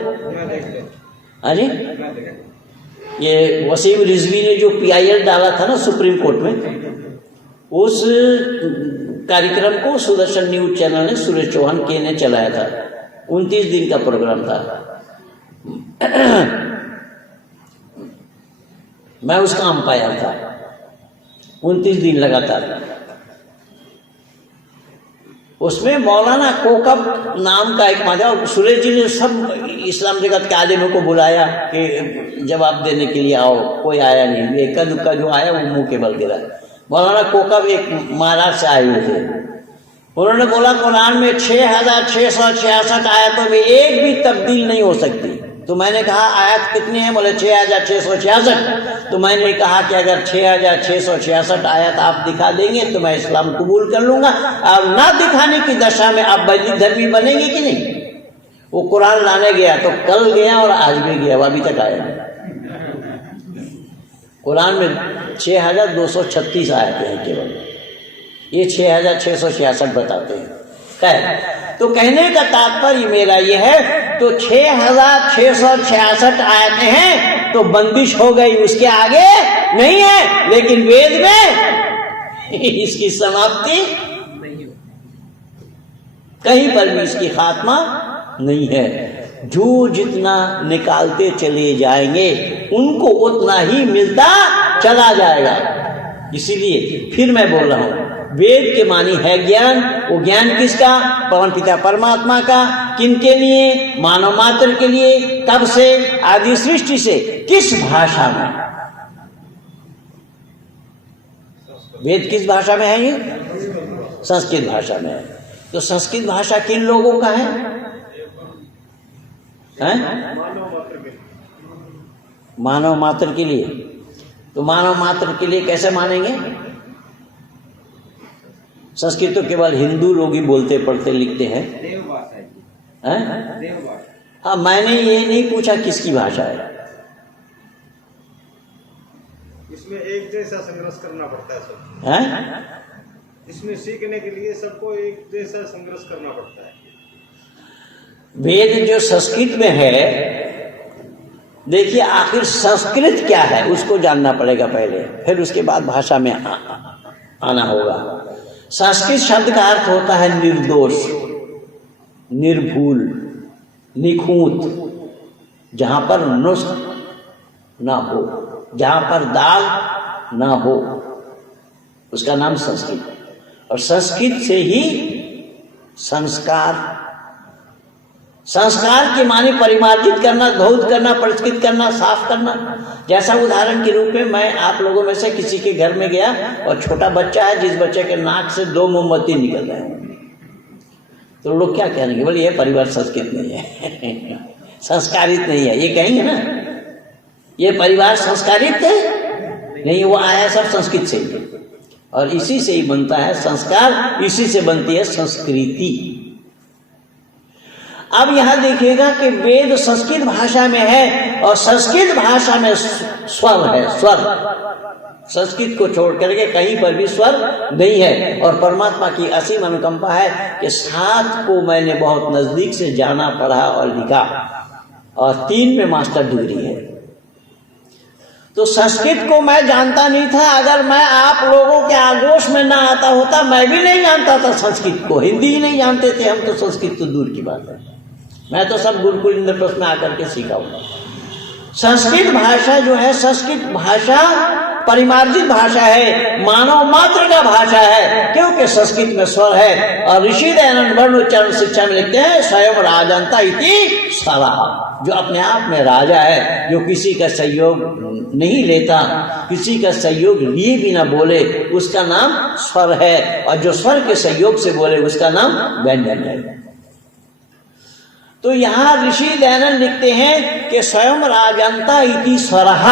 अरे ये वसीम रिजवी ने जो PIL डाला था ना सुप्रीम कोर्ट में, उस कार्यक्रम को सुदर्शन न्यूज चैनल ने, सुरेश चौहान के ने चलाया था। 29 दिन का प्रोग्राम था। मैं उसका अंपायर था 29 दिन लगातार। उसमें मौलाना कोकब नाम का एक माजा, और सुरेश जी ने सब इस्लाम जगत के आलिमों को बुलाया कि जवाब देने के लिए आओ। कोई आया नहीं, एक दुक्का जो आया वो मुंह के बल गिरा। मौलाना कोकब एक महाराष्ट्र से आए हुए थे। उन्होंने बोला कुरान में 6666 आयतों में एक भी तब्दील नहीं हो सकती। तो मैंने कहा आयत कितनी है? बोले 6666। तो मैंने कहा कि अगर 6666 आयत आप दिखा देंगे तो मैं इस्लाम कबूल कर लूंगा। अब ना दिखाने की दशा में आप वैदिक धर्मी बनेंगे कि नहीं? वो कुरान लाने गया तो कल गया और आज भी गया, अभी तक आया नहीं। कुरान में 6236 आयतें हैं केवल, ये 6666 बताते हैं। तो कहने का तात्पर्य मेरा यह है, तो 6666 आयतें हैं तो बंदिश हो गई, उसके आगे नहीं है। लेकिन वेद में इसकी समाप्ति कहीं पर भी इसकी खात्मा नहीं है। जो जितना निकालते चले जाएंगे उनको उतना ही मिलता चला जाएगा। इसीलिए फिर मैं बोल रहा हूं, वेद के मानी है ज्ञान। वो ज्ञान किसका? पवन पिता परमात्मा का। किनके लिए? मानव मात्र के लिए। कब से? आदि सृष्टि से। किस भाषा में? वेद किस भाषा में है? ये संस्कृत भाषा में है। तो संस्कृत भाषा किन लोगों का है? मानव मात्र के लिए। तो मानव मात्र के लिए कैसे मानेंगे? संस्कृत तो केवल हिंदू लोग ही बोलते पढ़ते लिखते हैं। हाँ, मैंने ये नहीं पूछा किसकी भाषा है। इसमें एक जैसा संघर्ष करना पड़ता है सब। हैं? इसमें सीखने के लिए सबको एक जैसा संघर्ष करना पड़ता है। वेद जो संस्कृत में है, देखिए आखिर संस्कृत क्या है उसको जानना पड़ेगा पहले, फिर उसके बाद भाषा में आना होगा। संस्कृत शब्द का अर्थ होता है निर्दोष, निर्भूल, निखूत, जहां पर नुस्ख ना हो, जहां पर दाग ना हो, उसका नाम संस्कृत। और संस्कृत से ही संस्कार, संस्कार के माने परिमार्जित करना, धौत करना, परिष्कृत करना, साफ करना। जैसा उदाहरण के रूप में मैं आप लोगों में से किसी के घर में गया और छोटा बच्चा है जिस बच्चे के नाक से 2 मोमबत्ती निकल रहे हैं, तो लोग क्या कहेंगे? बोले ये परिवार संस्कृत नहीं है, संस्कारित नहीं है। ये कहेंगे ना, ये परिवार संस्कारित है नहीं, वो आया सब संस्कृत से ही। और इसी से ही बनता है संस्कार, इसी से बनती है संस्कृति। अब यहां देखिएगा कि वेद संस्कृत भाषा में है और संस्कृत भाषा में स्वर है, स्वर। संस्कृत को छोड़ करके कहीं पर भी स्वर नहीं है। और परमात्मा की असीम अनुकंपा है कि 7 को मैंने बहुत नजदीक से जाना, पढ़ा और लिखा, और 3 में मास्टर डिग्री है। तो संस्कृत को मैं जानता नहीं था। अगर मैं आप लोगों के आगोश में ना आता होता, मैं भी नहीं जानता था संस्कृत को। हिंदी ही नहीं जानते थे हम, तो संस्कृत तो दूर की बात है। मैं तो सब गुरुकुल इंद्रप्रस्थ में आकर के सीखा हूँ। संस्कृत भाषा जो है, संस्कृत भाषा परिमार्जित भाषा है, मानव मात्र का भाषा है, क्योंकि संस्कृत में स्वर है। और ऋषि दयानंद वर्णोच्चारण शिक्षा में लिखते हैं स्वयं राजंता इति स्वरः, जो अपने आप में राजा है, जो किसी का सहयोग नहीं लेता, किसी का सहयोग लिए बिना बोले, उसका नाम स्वर है। और जो स्वर के सहयोग से बोले उसका नाम व्यंजन है। तो यहाँ ऋषि दयानंद लिखते हैं कि स्वयं राजंता इति स्वरः,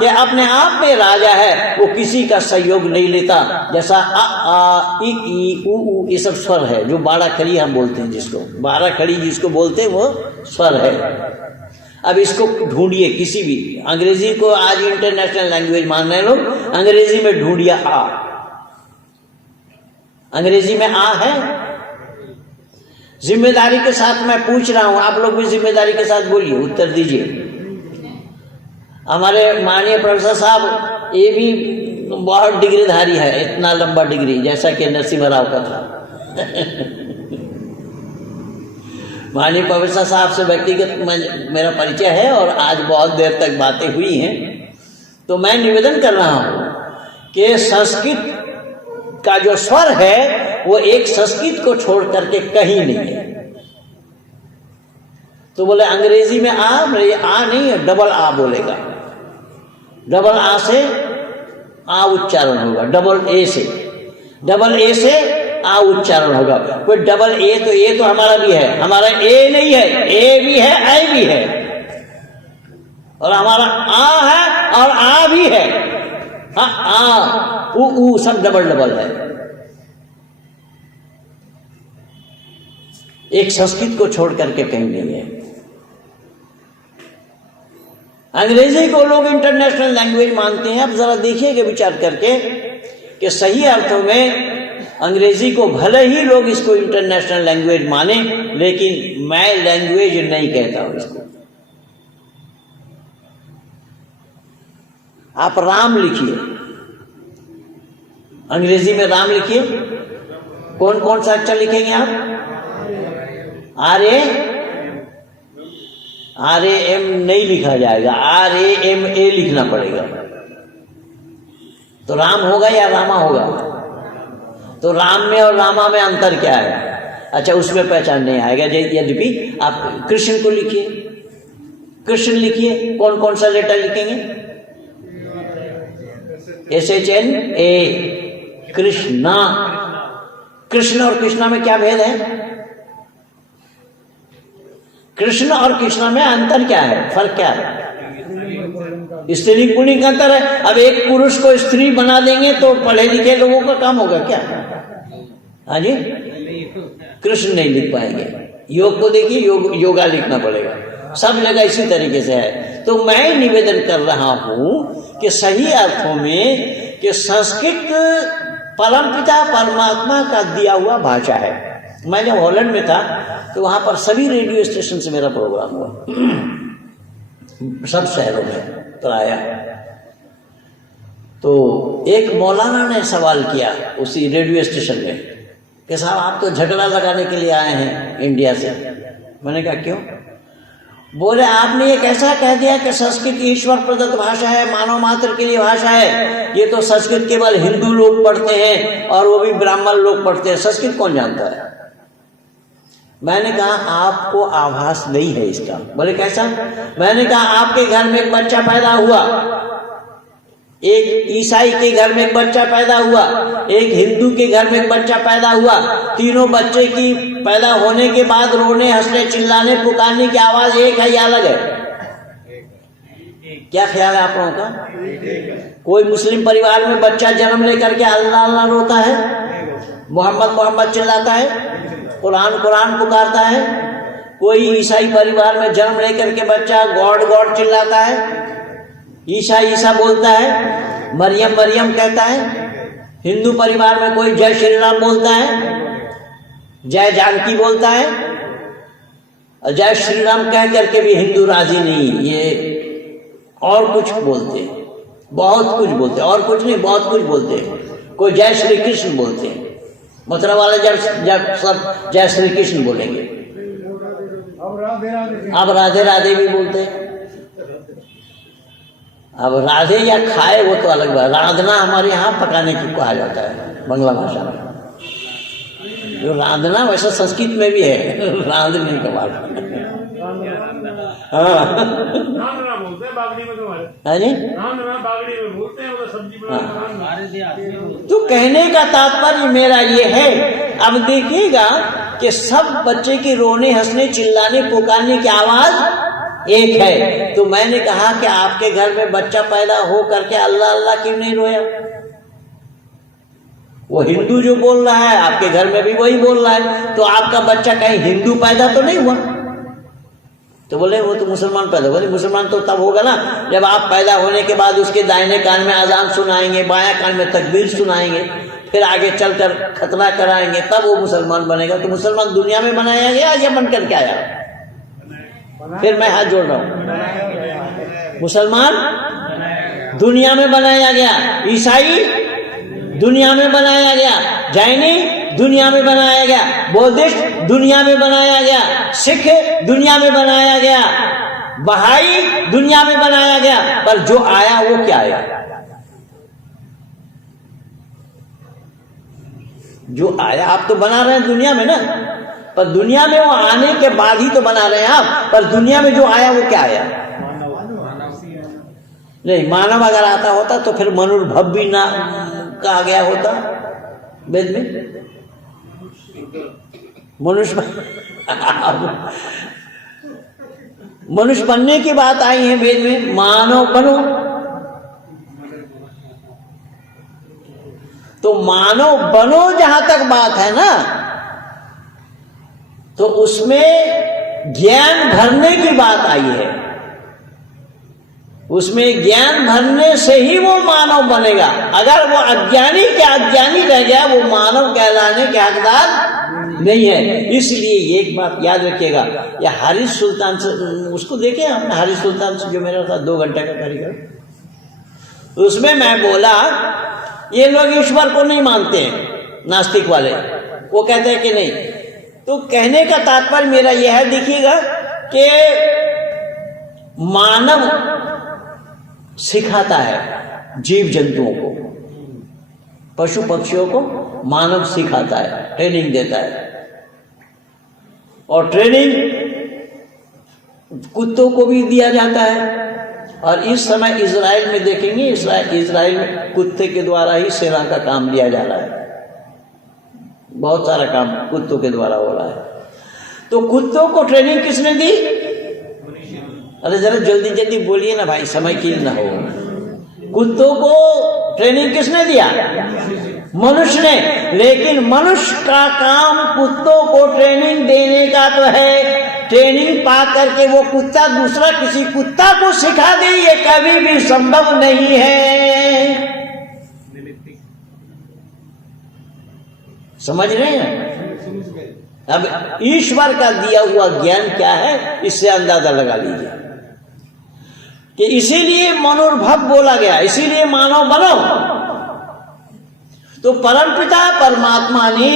कि अपने आप में राजा है, वो किसी का सहयोग नहीं लेता। जैसा अ आ इ ई उ ये सब स्वर है, जो 12 खड़ी हम बोलते हैं, जिसको 12 खड़ी जिसको बोलते हैं वो स्वर है। अब इसको ढूंढिए किसी भी, अंग्रेजी को आज इंटरनेशनल लैंग्वेज मान रहे हैं लोग, अंग्रेजी में ढूंढिए आ, अंग्रेजी में आ है। जिम्मेदारी के साथ मैं पूछ रहा हूं, आप लोग भी जिम्मेदारी के साथ बोलिए, उत्तर दीजिए। हमारे माननीय प्रोफेसर साहब ये भी बहुत डिग्रीधारी है, इतना लंबा डिग्री जैसा कि नरसिम्हा राव का था। माननीय प्रोफेसर साहब से व्यक्तिगत मेरा परिचय है और आज बहुत देर तक बातें हुई हैं। तो मैं निवेदन कर रहा हूं कि संस्कृत का जो स्वर है वो एक संस्कृत को छोड़ करके कहीं नहीं है। तो बोले अंग्रेजी में आ, मेरे आ नहीं है, डबल आ बोलेगा, डबल आ से आ उच्चारण होगा, डबल ए से आ उच्चारण होगा। कोई डबल ए, तो ए तो हमारा भी है, हमारा ए नहीं है, ए भी है, आई भी है, और हमारा आ है और आ भी है। आ उ सब डबल है। एक संस्कृत को छोड़ करके कहीं नहीं है। अंग्रेजी को लोग इंटरनेशनल लैंग्वेज मानते हैं। अब जरा देखिएगा विचार करके कि सही अर्थों में अंग्रेजी को भले ही लोग इसको इंटरनेशनल लैंग्वेज माने, लेकिन मैं लैंग्वेज नहीं कहता हूं इसको। आप राम लिखिए, अंग्रेजी में राम लिखिए, कौन कौन सा अक्षर लिखेंगे आप? आर ए एम नहीं लिखा जाएगा, RAMA लिखना पड़ेगा। तो राम होगा या रामा होगा? तो राम में और रामा में अंतर क्या है? अच्छा, उसमें पहचान नहीं आएगा। यद्यपि आप कृष्ण को लिखिए, कृष्ण लिखिए, कौन कौन सा लेटर लिखेंगे? SHNA, कृष्णा। कृष्ण और कृष्णा में क्या भेद है? कृष्ण और कृष्णा में अंतर क्या है, फर्क क्या है? स्त्रीलिंग पुल्लिंग का अंतर है। अब एक पुरुष को स्त्री बना देंगे तो पढ़े लिखे लोगों का काम होगा क्या? हाँ जी, कृष्ण नहीं लिख पाएंगे। योग को देखिए, योगा लिखना पड़ेगा। सब जगह इसी तरीके से है। तो मैं निवेदन कर रहा हूं कि सही अर्थों में कि संस्कृत परमपिता परमात्मा का दिया हुआ भाषा है। मैं जब हॉलैंड में था तो वहां पर सभी रेडियो स्टेशन से मेरा प्रोग्राम हुआ, सब शहरों में प्राय। तो एक मौलाना ने सवाल किया उसी रेडियो स्टेशन में कि साहब आप तो झगड़ा लगाने के लिए आए हैं इंडिया से। मैंने कहा क्यों? बोले आपने ये कैसा कह दिया कि संस्कृत ईश्वर प्रदत्त भाषा है, मानव मात्र के लिए भाषा है। ये तो संस्कृत केवल हिंदू लोग पढ़ते हैं और वो भी ब्राह्मण लोग पढ़ते हैं, संस्कृत कौन जानता है? मैंने कहा आपको आभास नहीं है इसका। बोले कैसा? मैंने कहा आपके घर में एक बच्चा पैदा हुआ, एक ईसाई के घर में एक बच्चा पैदा हुआ, एक हिंदू के घर में एक बच्चा पैदा हुआ। तीनों बच्चे की पैदा होने के बाद रोने, हंसने, चिल्लाने, पुकारने की आवाज एक है या अलग है? क्या ख्याल है आप लोगों का? कोई मुस्लिम परिवार में बच्चा जन्म लेकर के अल्लाह अल्लाह रोता है, मोहम्मद मोहम्मद चिल्लाता है, कुरान कुरान पुकारता है। कोई ईसाई परिवार में जन्म लेकर के बच्चा गॉड गॉड चिल्लाता है, ईसा ईसा बोलता है, मरियम मरियम कहता है। हिंदू परिवार में कोई जय श्री राम बोलता है, जय जानकी बोलता है। और जय श्री राम कह करके भी हिंदू राजी नहीं, ये और कुछ बोलते हैं, बहुत कुछ बोलते हैं, और कुछ नहीं बहुत कुछ बोलते हैं। कोई जय श्री कृष्ण बोलते हैं, मथुरा वाले जब सब जय श्री कृष्ण बोलेंगे, अब राधे राधे भी बोलते हैं। अब राधे या खाए वो तो अलग बात, रांधना हमारे यहाँ पकाने की कहा जाता है बांग्ला भाषा में। जो रांधना वैसा संस्कृत में भी है, रांधने का बात। हाँ रांधना बोलते हैं बागड़ी में तुम्हारे। हाँ जी, रांधना बागड़ी में बोलते हैं, मतलब सब्जी बनाना। तो कहने का तात्पर्य मेरा ये है, अब देखिएगा कि सब बच्चे के रोने हंसने चिल्लाने पुकारने की आवाज एक है। तो मैंने कहा कि आपके घर में बच्चा पैदा हो करके अल्लाह अल्लाह क्यों नहीं रोया? वो हिंदू जो बोल रहा है आपके घर में भी वही बोल रहा है, तो आपका बच्चा कहीं हिंदू पैदा तो नहीं हुआ? तो बोले वो तो मुसलमान पैदा हुआ। मुसलमान तो तब होगा ना जब आप पैदा होने के बाद उसके दाहिने कान में अजान सुनाएंगे, बायां कान में तकबीर सुनाएंगे, फिर आगे चलकर खतना कराएंगे, तब वो मुसलमान बनेगा। तो मुसलमान दुनिया में बनाया गया या बन करके आया? फिर मैं हाथ जोड़ रहा हूं, मुसलमान दुनिया में बनाया गया, ईसाई दुनिया में बनाया गया, जैनी दुनिया में बनाया गया, बौद्धिस्ट दुनिया में बनाया गया, सिख दुनिया में बनाया गया, बहाई दुनिया में बनाया गया। पर जो आया वो क्या आया? जो आया आप तो बना रहे हैं दुनिया में ना, पर दुनिया में वो आने के बाद ही तो बना रहे हैं आप। पर दुनिया में जो आया वो क्या आया? नहीं, मानव अगर आता होता तो फिर मनुर्भव भी ना कहा गया होता वेद में। मनुष्य बनने की बात आई है वेद में, मानव बनो। तो मानव बनो जहां तक बात है ना, तो उसमें ज्ञान भरने की बात आई है। उसमें ज्ञान भरने से ही वो मानव बनेगा। अगर वो अज्ञानी के अज्ञानी रह गया, वो मानव कहलाने के हकदार नहीं है। इसलिए एक बात याद रखिएगा, या हारिस सुल्तान से, उसको देखे आपने हारिस सुल्तान से जो मेरा था 2 घंटे का कार्यक्रम, उसमें मैं बोला ये लोग ईश्वर को नहीं मानते हैं, नास्तिक वाले, वो कहते हैं कि नहीं। तो कहने का तात्पर्य मेरा यह है, देखिएगा कि मानव सिखाता है जीव जंतुओं को, पशु पक्षियों को मानव सिखाता है, ट्रेनिंग देता है। और ट्रेनिंग कुत्तों को भी दिया जाता है। और इस समय इजराइल में देखेंगे, इजराइल में कुत्ते के द्वारा ही सेना का काम लिया जा रहा है। बहुत सारा काम कुत्तों के द्वारा हो रहा है। तो कुत्तों को ट्रेनिंग किसने दी? अरे जरा जल्दी जल्दी बोलिए ना भाई, समय की ना हो। कुत्तों को ट्रेनिंग किसने दिया? मनुष्य ने। लेकिन मनुष्य का काम कुत्तों को ट्रेनिंग देने का तो है। ट्रेनिंग पा करके वो कुत्ता दूसरा किसी कुत्ता को सिखा दे, ये कभी भी संभव नहीं है। समझ रहे हैं? अब ईश्वर का दिया हुआ ज्ञान क्या है, इससे अंदाजा लगा लीजिए कि इसीलिए मनोर्भव बोला गया, इसीलिए मानव बनो। तो परमपिता परमात्मा ने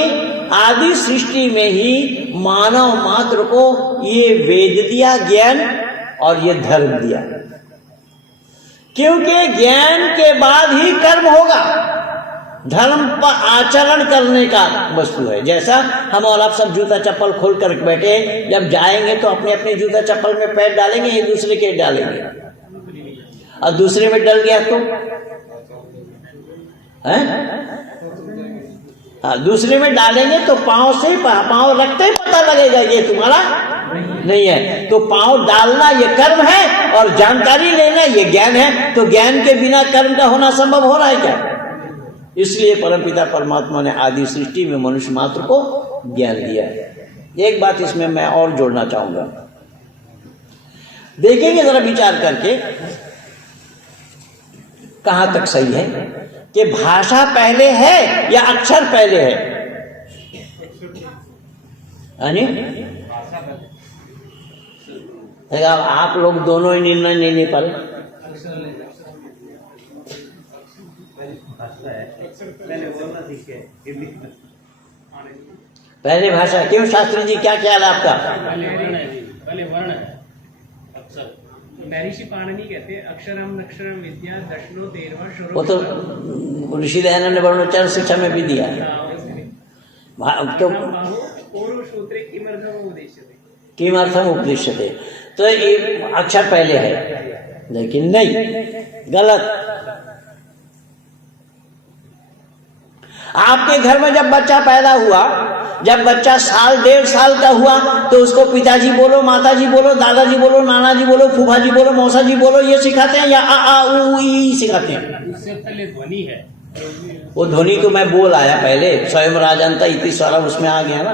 आदि सृष्टि में ही मानव मात्र को ये वेद दिया, ज्ञान, और ये धर्म दिया। क्योंकि ज्ञान के बाद ही कर्म होगा। धर्म पर आचरण करने का वस्तु है। जैसा हम और आप सब जूता चप्पल खोल कर बैठे, जब जाएंगे तो अपने अपने जूता चप्पल में पैर डालेंगे, एक दूसरे के डालेंगे, और दूसरे में डल गया तो हाँ, दूसरे में डालेंगे तो पांव से पांव रखते ही पता लगेगा ये तुम्हारा नहीं है। तो पांव डालना ये कर्म है, और जानकारी लेना ये ज्ञान है। तो ज्ञान के बिना कर्म का होना संभव हो रहा है क्या? इसलिए परमपिता परमात्मा ने आदि सृष्टि में मनुष्य मात्र को ज्ञान दिया है। एक बात इसमें मैं और जोड़ना चाहूंगा, देखेंगे जरा विचार करके कहां तक सही है कि भाषा पहले है या अक्षर पहले है? आप लोग दोनों ही निर्णय नहीं ले पा रहे। पहले भाषा क्यों? शास्त्री जी क्या ख्याल है आपका? पहले वर्ण है, अक्षर। महर्षि पाणिनि कहते हैं अक्षरम नक्षरम विद्या दशनो तेरवा वो तो ऋषि दयानंद ने वर्णोच्चारण शिक्षा में भी दिया है। तो पूर्वसूत्रे किमर्थम उद्देश्यते, किमर्थम उपदिश्यते, तो ये अक्षर पहले है, लेकिन नहीं, गलत। आपके घर में जब बच्चा पैदा हुआ, जब बच्चा साल 1.5 साल का हुआ, तो उसको पिताजी बोलो, माताजी बोलो, दादाजी बोलो, नाना जी बोलो, फूफा जी बोलो, मौसा जी बोलो, ये सिखाते हैं या आ आ उ ई सिखाते हैं? उससे पहले ध्वनि है, वो ध्वनि तो मैं बोल आया पहले, स्वयं राजंता इति सारा उसमें आ गया ना।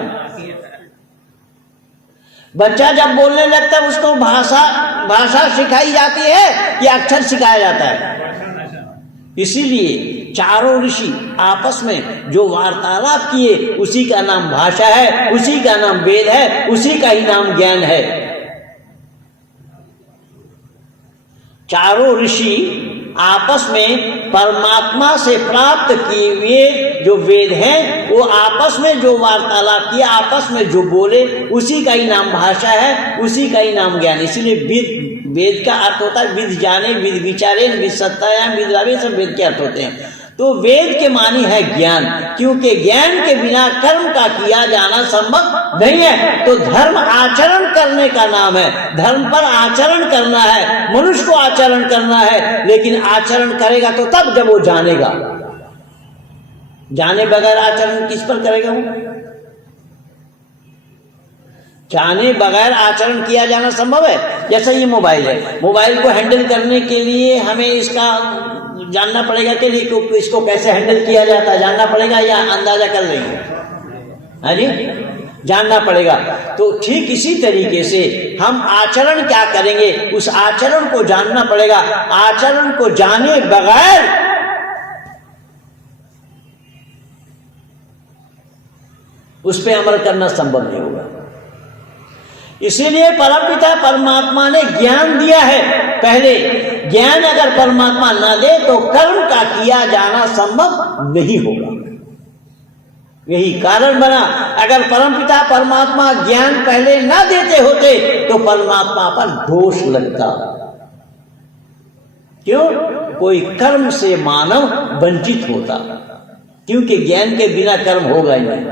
बच्चा जब बोलने लगता है उसको भाषा सिखाई जाती है या अक्षर सिखाया जाता है? इसीलिए चारों ऋषि आपस में जो वार्तालाप किए उसी का नाम भाषा है, उसी का नाम वेद है, उसी का ही नाम ज्ञान है। चारों ऋषि आपस में परमात्मा से प्राप्त किए हुए जो वेद हैं, वो आपस में जो वार्तालाप किया, आपस में जो बोले, उसी का ही नाम भाषा है, उसी का ही नाम ज्ञान। इसीलिए वेद का अर्थ होता है विद जाने, विद विचारे, विद सत्तायाम, विद लाभे, सब वेद के अर्थ होते हैं। तो वेद के मानी है ज्ञान, क्योंकि ज्ञान के बिना कर्म का किया जाना संभव नहीं है। तो धर्म आचरण करने का नाम है, धर्म पर आचरण करना है, मनुष्य को आचरण करना है, लेकिन आचरण करेगा तो तब जब वो जानेगा। जाने बगैर आचरण किस पर करेगा वो? जाने बगैर आचरण किया जाना संभव है? जैसे ये मोबाइल है, मोबाइल को हैंडल करने के लिए हमें इसका जानना पड़ेगा कि इसको कैसे हैंडल किया जाता है, जानना पड़ेगा या अंदाजा कर लेंगे? हाँ जी, जानना पड़ेगा। तो ठीक इसी तरीके से हम आचरण क्या करेंगे, उस आचरण को जानना पड़ेगा। आचरण को जाने बगैर उस पर अमल करना संभव नहीं होगा। इसीलिए परमपिता परमात्मा ने ज्ञान दिया है पहले। ज्ञान अगर परमात्मा ना दे तो कर्म का किया जाना संभव नहीं होगा। यही कारण बना, अगर परमपिता परमात्मा ज्ञान पहले ना देते होते तो परमात्मा पर दोष लगता। क्यों? कोई कर्म से मानव वंचित होता, क्योंकि ज्ञान के बिना कर्म होगा ही नहीं।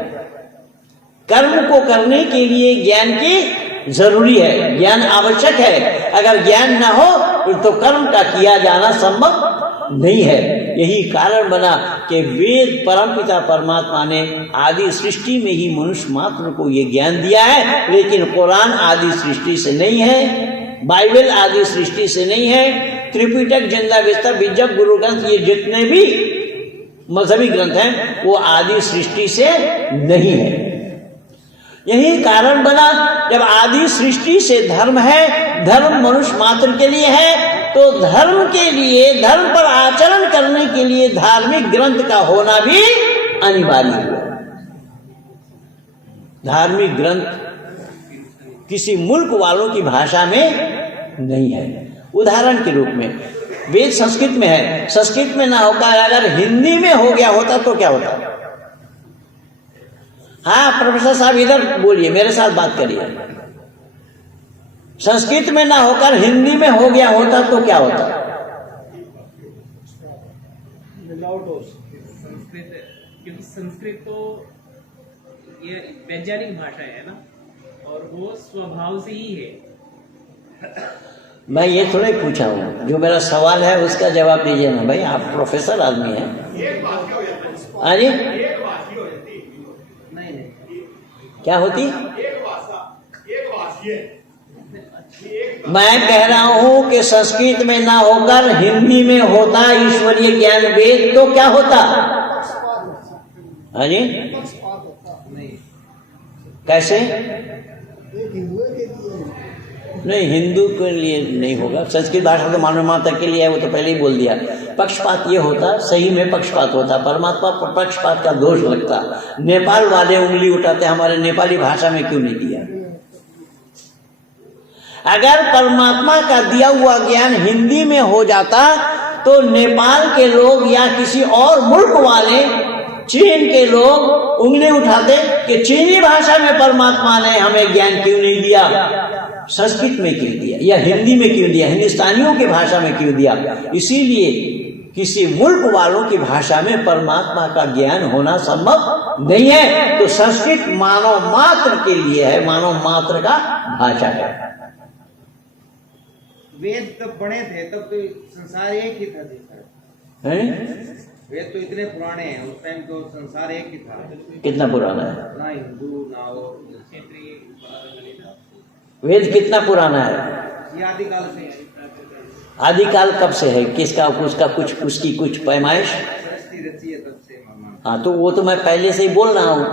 कर्म को करने के लिए ज्ञान की जरूरी है, ज्ञान आवश्यक है। अगर ज्ञान न हो तो कर्म का किया जाना संभव नहीं है। यही कारण बना कि वेद परमपिता परमात्मा ने आदि सृष्टि में ही मनुष्य मात्र को ये ज्ञान दिया है, लेकिन कुरान आदि सृष्टि से नहीं है, बाइबल आदि सृष्टि से नहीं है, त्रिपिटक, जिंदा विस्ता, विजब, गुरु ग्रंथ, ये जितने भी मजहबी ग्रंथ हैं वो आदि सृष्टि से नहीं है। यही कारण बना, जब आदि सृष्टि से धर्म है, धर्म मनुष्य मात्र के लिए है, तो धर्म के लिए, धर्म पर आचरण करने के लिए धार्मिक ग्रंथ का होना भी अनिवार्य हुआ। धार्मिक ग्रंथ किसी मुल्क वालों की भाषा में नहीं है। उदाहरण के रूप में वेद संस्कृत में है, संस्कृत में ना होकर अगर हिंदी में हो गया होता तो क्या होता? हाँ प्रोफेसर साहब इधर बोलिए, मेरे साथ बात करिए। संस्कृत में ना होकर हिंदी में हो गया होता तो क्या होता? संस्कृत, क्योंकि संस्कृत तो ये वैज्ञानिक भाषा है ना, और वो स्वभाव से ही है। मैं ये थोड़े पूछा हूँ, जो मेरा सवाल है उसका जवाब दीजिए ना भाई, आप प्रोफेसर आदमी हैं। अरे क्या होती? मैं कह रहा हूं कि संस्कृत में ना होकर हिंदी में होता ईश्वरीय ज्ञान वेद तो क्या होता? हाँ जी, कैसे? नहीं, हिंदू के लिए नहीं होगा, संस्कृत भाषा तो मानव मात्र के लिए है, वो तो पहले ही बोल दिया। पक्षपात ये होता, सही में पक्षपात होता, परमात्मा पर पक्षपात का दोष लगता। नेपाल वाले उंगली उठाते, हमारे नेपाली भाषा में क्यों नहीं दिया? अगर परमात्मा का दिया हुआ ज्ञान हिंदी में हो जाता तो नेपाल के लोग या किसी और मुल्क वाले, चीन के लोग उंगली उठाते कि चीनी भाषा में परमात्मा ने हमें ज्ञान क्यों नहीं दिया। संस्कृत में क्यों दिया या हिंदी में क्यों दिया, हिंदुस्तानियों की भाषा में क्यों दिया? इसीलिए किसी मुल्क वालों की भाषा में परमात्मा का ज्ञान होना संभव नहीं है। तो संस्कृत मानव मात्र के लिए है, मानव मात्र का भाषा है। वेद तब बने थे तब तो संसार एक ही था जी सर। हैं? वेद तो इतने पुराने हैं, उस टाइम तो संसार एक ही था, कितना पुराना है ना हिंदू ना वो क्षेत्रीय वेद? कितना पुराना है? ये आदिकाल से आदिकाल कब से है? किसका उसका कुछ उसकी कुछ पैमाइश? सृष्टि रची है तब से मामा। हाँ, तो वो तो मैं पहले से ही बोल रहा हूँ,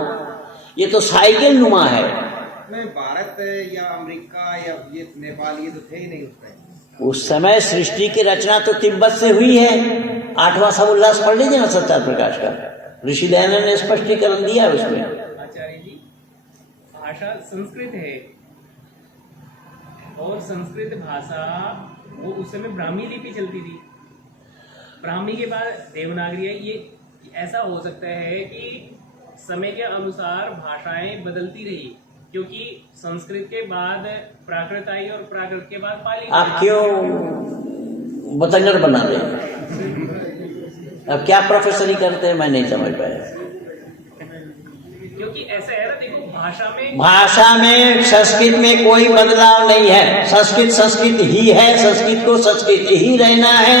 ये तो साइकिल नुमा है। नहीं, भारत या अमेरिका या ये नेपाल ये तो थे ही नहीं उस टाइम। उस समय सृष्टि की रचना तो तिब्बत से हुई है। 8वां सब उल्लास पढ़ लीजिए ना सत्यार प्रकाश का, ऋषि दयानंद ने स्पष्टीकरण दिया है उसमें। आचार्य जी, भाषा संस्कृत है और संस्कृत भाषा वो उस समय ब्राह्मी लिपि चलती थी। ब्राह्मी के बाद देवनागरी है। ये ऐसा हो सकता है कि समय के अनुसार भाषाएं बदलती रही, क्योंकि संस्कृत के बाद प्राकृत आई और प्राकृत के बाद पाली। आप क्यों बतंगड़ बना रहे हैं? अब क्या प्रोफेसरी करते हैं मैं नहीं समझ पाया। क्योंकि ऐसा है ना, देखो भाषा में संस्कृत में कोई बदलाव नहीं है। संस्कृत संस्कृत ही है, संस्कृत को संस्कृत ही रहना है।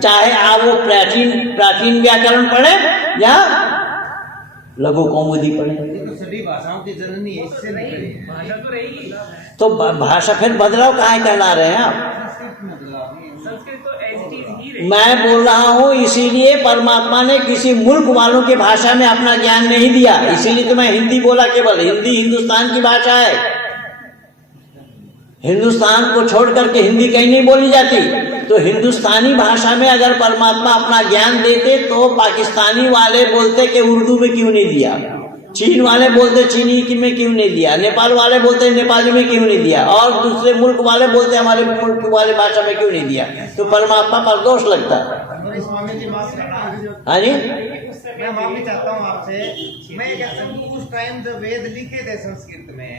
चाहे आप वो प्राचीन व्याकरण पढ़े या लघु कौमुदी पढ़े। तो सभी भाषाओं की जननी है, इससे नहीं करी है। भाषा तो रहेगी। तो भाषा फिर बदलाव कहाँ करना रहे हैं आप? संस्कृत में बदलाव नहीं है। संस्कृत तो एज इट इज ही रहेगी। मैं बोल रहा हूँ इसीलिए परमात्मा ने किसी मुल्क वालों की भाषा में अपना ज्ञान नहीं दिया। इसीलिए तो मैं हिंदी बोला, केवल हिंदी हिंदुस्तान की भाषा है। हिंदुस्तान को छोड़ करके हिंदी कहीं नहीं बोली जाती। तो हिंदुस्तानी भाषा में अगर परमात्मा अपना ज्ञान देते तो पाकिस्तानी वाले बोलते कि उर्दू में क्यों नहीं दिया, चीन वाले बोलते चीनी में क्यों नहीं दिया, नेपाल वाले बोलते नेपाली में क्यों नहीं दिया, और दूसरे मुल्क वाले बोलते हमारे मुल्क वाले भाषा में क्यों नहीं दिया। तो परमात्मा पर दोष लगता है। स्वामी जी माफ करना, हाँ जी, मैं माफी चाहता हूँ आपसे। मैं कहता हूँ उस टाइम जो वेद लिखे थे संस्कृत में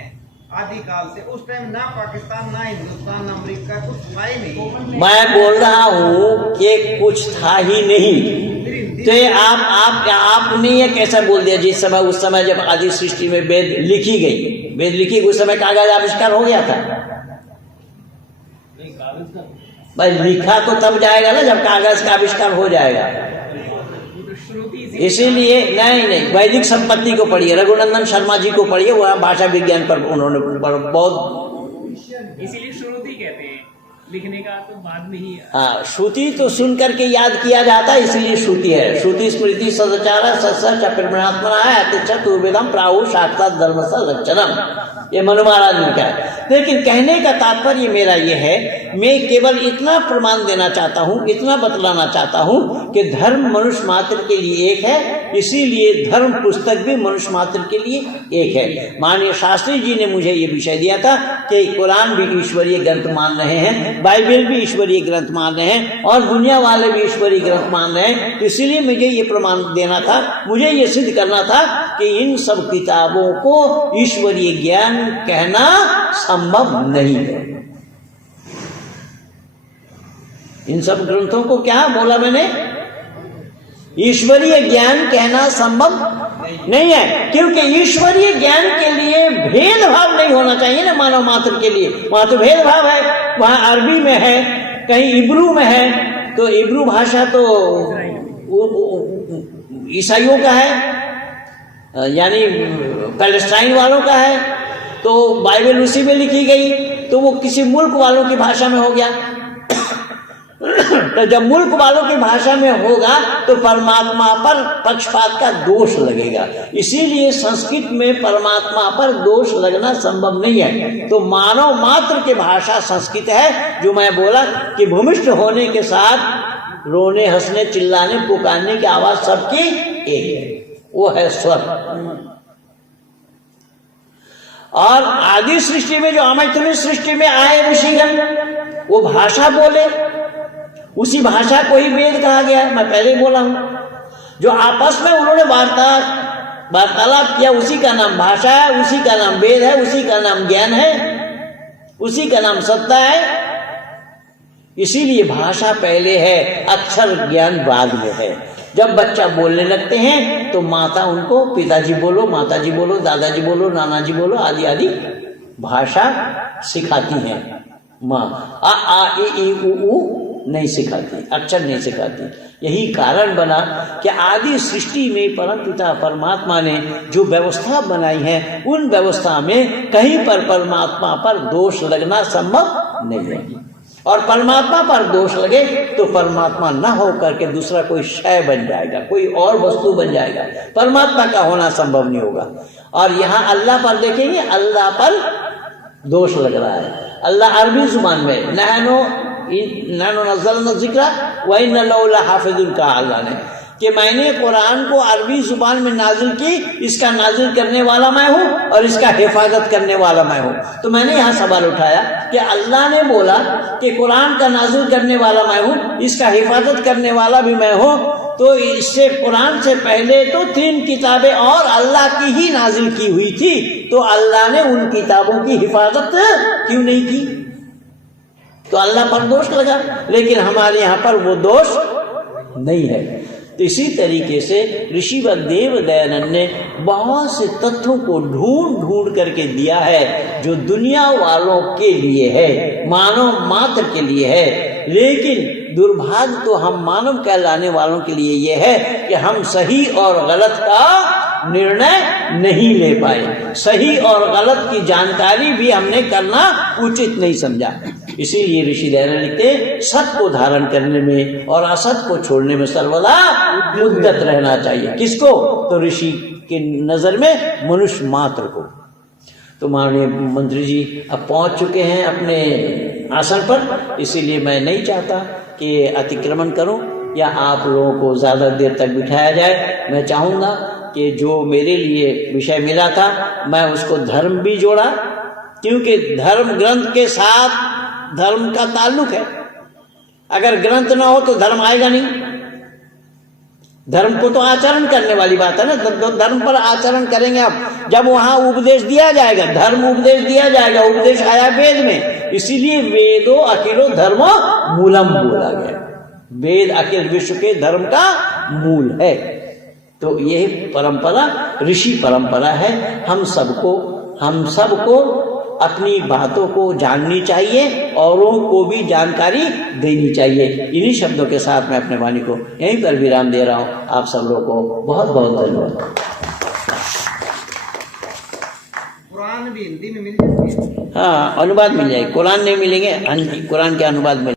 आदिकाल से, उस टाइम ना पाकिस्तान ना हिंदुस्तान ना अमेरिका कुछ था ही नहीं। मैं बोल रहा हूँ कि कुछ था ही नहीं। तो आपने ये कैसा बोल दिया? जिस समय उस समय जब आदि सृष्टि में वेद लिखी गई, उस समय कागज आविष्कार हो गया था। भाई लिखा तो तब जाएगा ना जब कागज का आविष्कार हो जाएगा। इसीलिए नहीं, वैदिक संपत्ति को पढ़िए, रघुनंदन शर्मा जी को पढ़िए, वह भाषा विज्ञान पर उन्होंने बहुत, इसीलिए श्रुति कहते हैं, लिखने का तो बाद में ही। हाँ, श्रुति तो सुन करके याद किया जाता है, इसलिए श्रुति है। श्रुति स्मृति सदाचार सत्सच अपरिणात्मना है अतिच्छ तुर्वेदम प्राहु साक्षात धर्म लक्षणम, ये मनु महाराज ने कहा है। लेकिन कहने का तात्पर्य मेरा ये है, मैं केवल इतना प्रमाण देना चाहता हूँ, इतना बतलाना चाहता हूँ कि धर्म मनुष्य मात्र के लिए एक है, इसीलिए धर्म पुस्तक भी मनुष्य मात्र के लिए एक है। माननीय शास्त्री जी ने मुझे ये विषय दिया था कि कुरान भी ईश्वरीय ग्रंथ मान रहे हैं, बाइबल भी ईश्वरीय ग्रंथ मान रहे हैं, और दुनिया वाले भी ईश्वरीय ग्रंथ मान रहे हैं। इसीलिए मुझे ये प्रमाण देना था, मुझे ये सिद्ध करना था कि इन सब किताबों को ईश्वरीय ज्ञान कहना संभव नहीं है। इन सब ग्रंथों को क्या बोला मैंने? ईश्वरीय ज्ञान कहना संभव नहीं है, क्योंकि ईश्वरीय ज्ञान के लिए भेदभाव नहीं होना चाहिए ना मानव मात्र के लिए। वहां तो भेदभाव है, वहां अरबी में है, कहीं इब्रू में है। तो इब्रू भाषा तो ईसाइयों का है, यानी पैलेस्टाइन वालों का है। तो बाइबल उसी में लिखी गई, तो वो किसी मुल्क वालों की भाषा में हो गया। तो जब मुल्क वालों की भाषा में होगा तो परमात्मा पर पक्षपात का दोष लगेगा। इसीलिए संस्कृत में परमात्मा पर दोष लगना संभव नहीं है। तो मानव मात्र की भाषा संस्कृत है। जो मैं बोला कि भूमिष्ठ होने के साथ रोने हंसने चिल्लाने पुकारने की आवाज सबकी एक है, वो है स्वर। और आदि सृष्टि में जो अमैथुनी सृष्टि में आए ऋषिगण, वो भाषा बोले, उसी भाषा को ही वेद कहा गया है। मैं पहले बोला हूं, जो आपस में उन्होंने वार्तालाप किया, उसी का नाम भाषा है, उसी का नाम वेद है, उसी का नाम ज्ञान है। उसी का नाम सत्ता है। इसीलिए भाषा पहले है, अक्षर ज्ञान बाद में है। जब बच्चा बोलने लगते हैं तो माता उनको पिताजी बोलो, माताजी बोलो, दादाजी बोलो, नानाजी बोलो आदि आदि भाषा सिखाती हैं। माँ आ ई उ नहीं सिखाती, अक्षर नहीं सिखाती। यही कारण बना कि आदि सृष्टि में परम पिता परमात्मा ने जो व्यवस्था बनाई है, उन व्यवस्था में कहीं पर परमात्मा पर दोष लगना संभव नहीं है। और परमात्मा पर दोष लगे तो परमात्मा न हो करके दूसरा कोई शय बन जाएगा, कोई और वस्तु बन जाएगा, परमात्मा का होना संभव नहीं होगा। और यहाँ अल्लाह पर देखेंगे, अल्लाह पर दोष लग रहा है। अल्लाह अरबी जुबान में नहनो नज़लना ज़िक्रा व इन्ना लहू लहाफ़िज़ुन कहा अल्लाह ने, कि मैंने कुरान को अरबी जुबान में नाजिल की, इसका नाजिल करने वाला मैं हूँ और इसका हिफाजत करने वाला मैं हूँ। तो मैंने यहाँ सवाल उठाया कि अल्लाह ने बोला कि कुरान का नाजिल करने वाला मैं हूँ, इसका हिफाजत करने वाला भी मैं हूँ, तो इससे कुरान से पहले तो 3 किताबें और अल्लाह की ही नाजिल की हुई थी, तो अल्लाह ने उन किताबों की हिफाजत क्यों नहीं की? तो अल्लाह पर दोष लगा, लेकिन हमारे यहाँ पर वो दोष नहीं है। तो इसी तरीके से ऋषि देव दयानंद ने बहुत से तथ्यों को ढूंढ ढूंढ करके दिया है, जो दुनिया वालों के लिए है, मानव मात्र के लिए है। लेकिन दुर्भाग्य तो हम मानव कहलाने वालों के लिए ये है कि हम सही और गलत का निर्णय नहीं ले पाए, सही और गलत की जानकारी भी हमने करना उचित नहीं समझा। इसीलिए ऋषि दयानंद लिखते, सत्य को धारण करने में और असत को छोड़ने में सर्वदा उद्यत रहना चाहिए। किसको? तो ऋषि के नजर में मनुष्य मात्र को। तो माननीय मंत्री जी अब पहुंच चुके हैं अपने आसन पर, इसीलिए मैं नहीं चाहता कि अतिक्रमण करूं या आप लोगों को ज़्यादा देर तक बिठाया जाए। मैं चाहूँगा कि जो मेरे लिए विषय मिला था मैं उसको धर्म भी जोड़ा, क्योंकि धर्म ग्रंथ के साथ धर्म का ताल्लुक है। अगर ग्रंथ ना हो तो धर्म आएगा नहीं। धर्म को तो आचरण करने वाली बात है ना, धर्म पर आचरण करेंगे आप। जब वहां उपदेश दिया जाएगा, धर्म उपदेश दिया जाएगा, उपदेश आया वेद में, इसीलिए वेदो अखिलो धर्मो मूलम बोला गया। वेद अखिल विश्व के धर्म का मूल है। तो यह परंपरा ऋषि परंपरा है। हम सबको अपनी बातों को जाननी चाहिए, औरों को भी जानकारी देनी चाहिए। इन्हीं शब्दों के साथ मैं अपने वाणी को यहीं पर विराम दे रहा हूँ। आप सब लोगों को बहुत बहुत धन्यवाद। कुरान भी हिंदी में मिल जाएगी? हाँ, अनुवाद मिल जाएगी। कुरान नहीं मिलेंगे, कुरान के अनुवाद मिल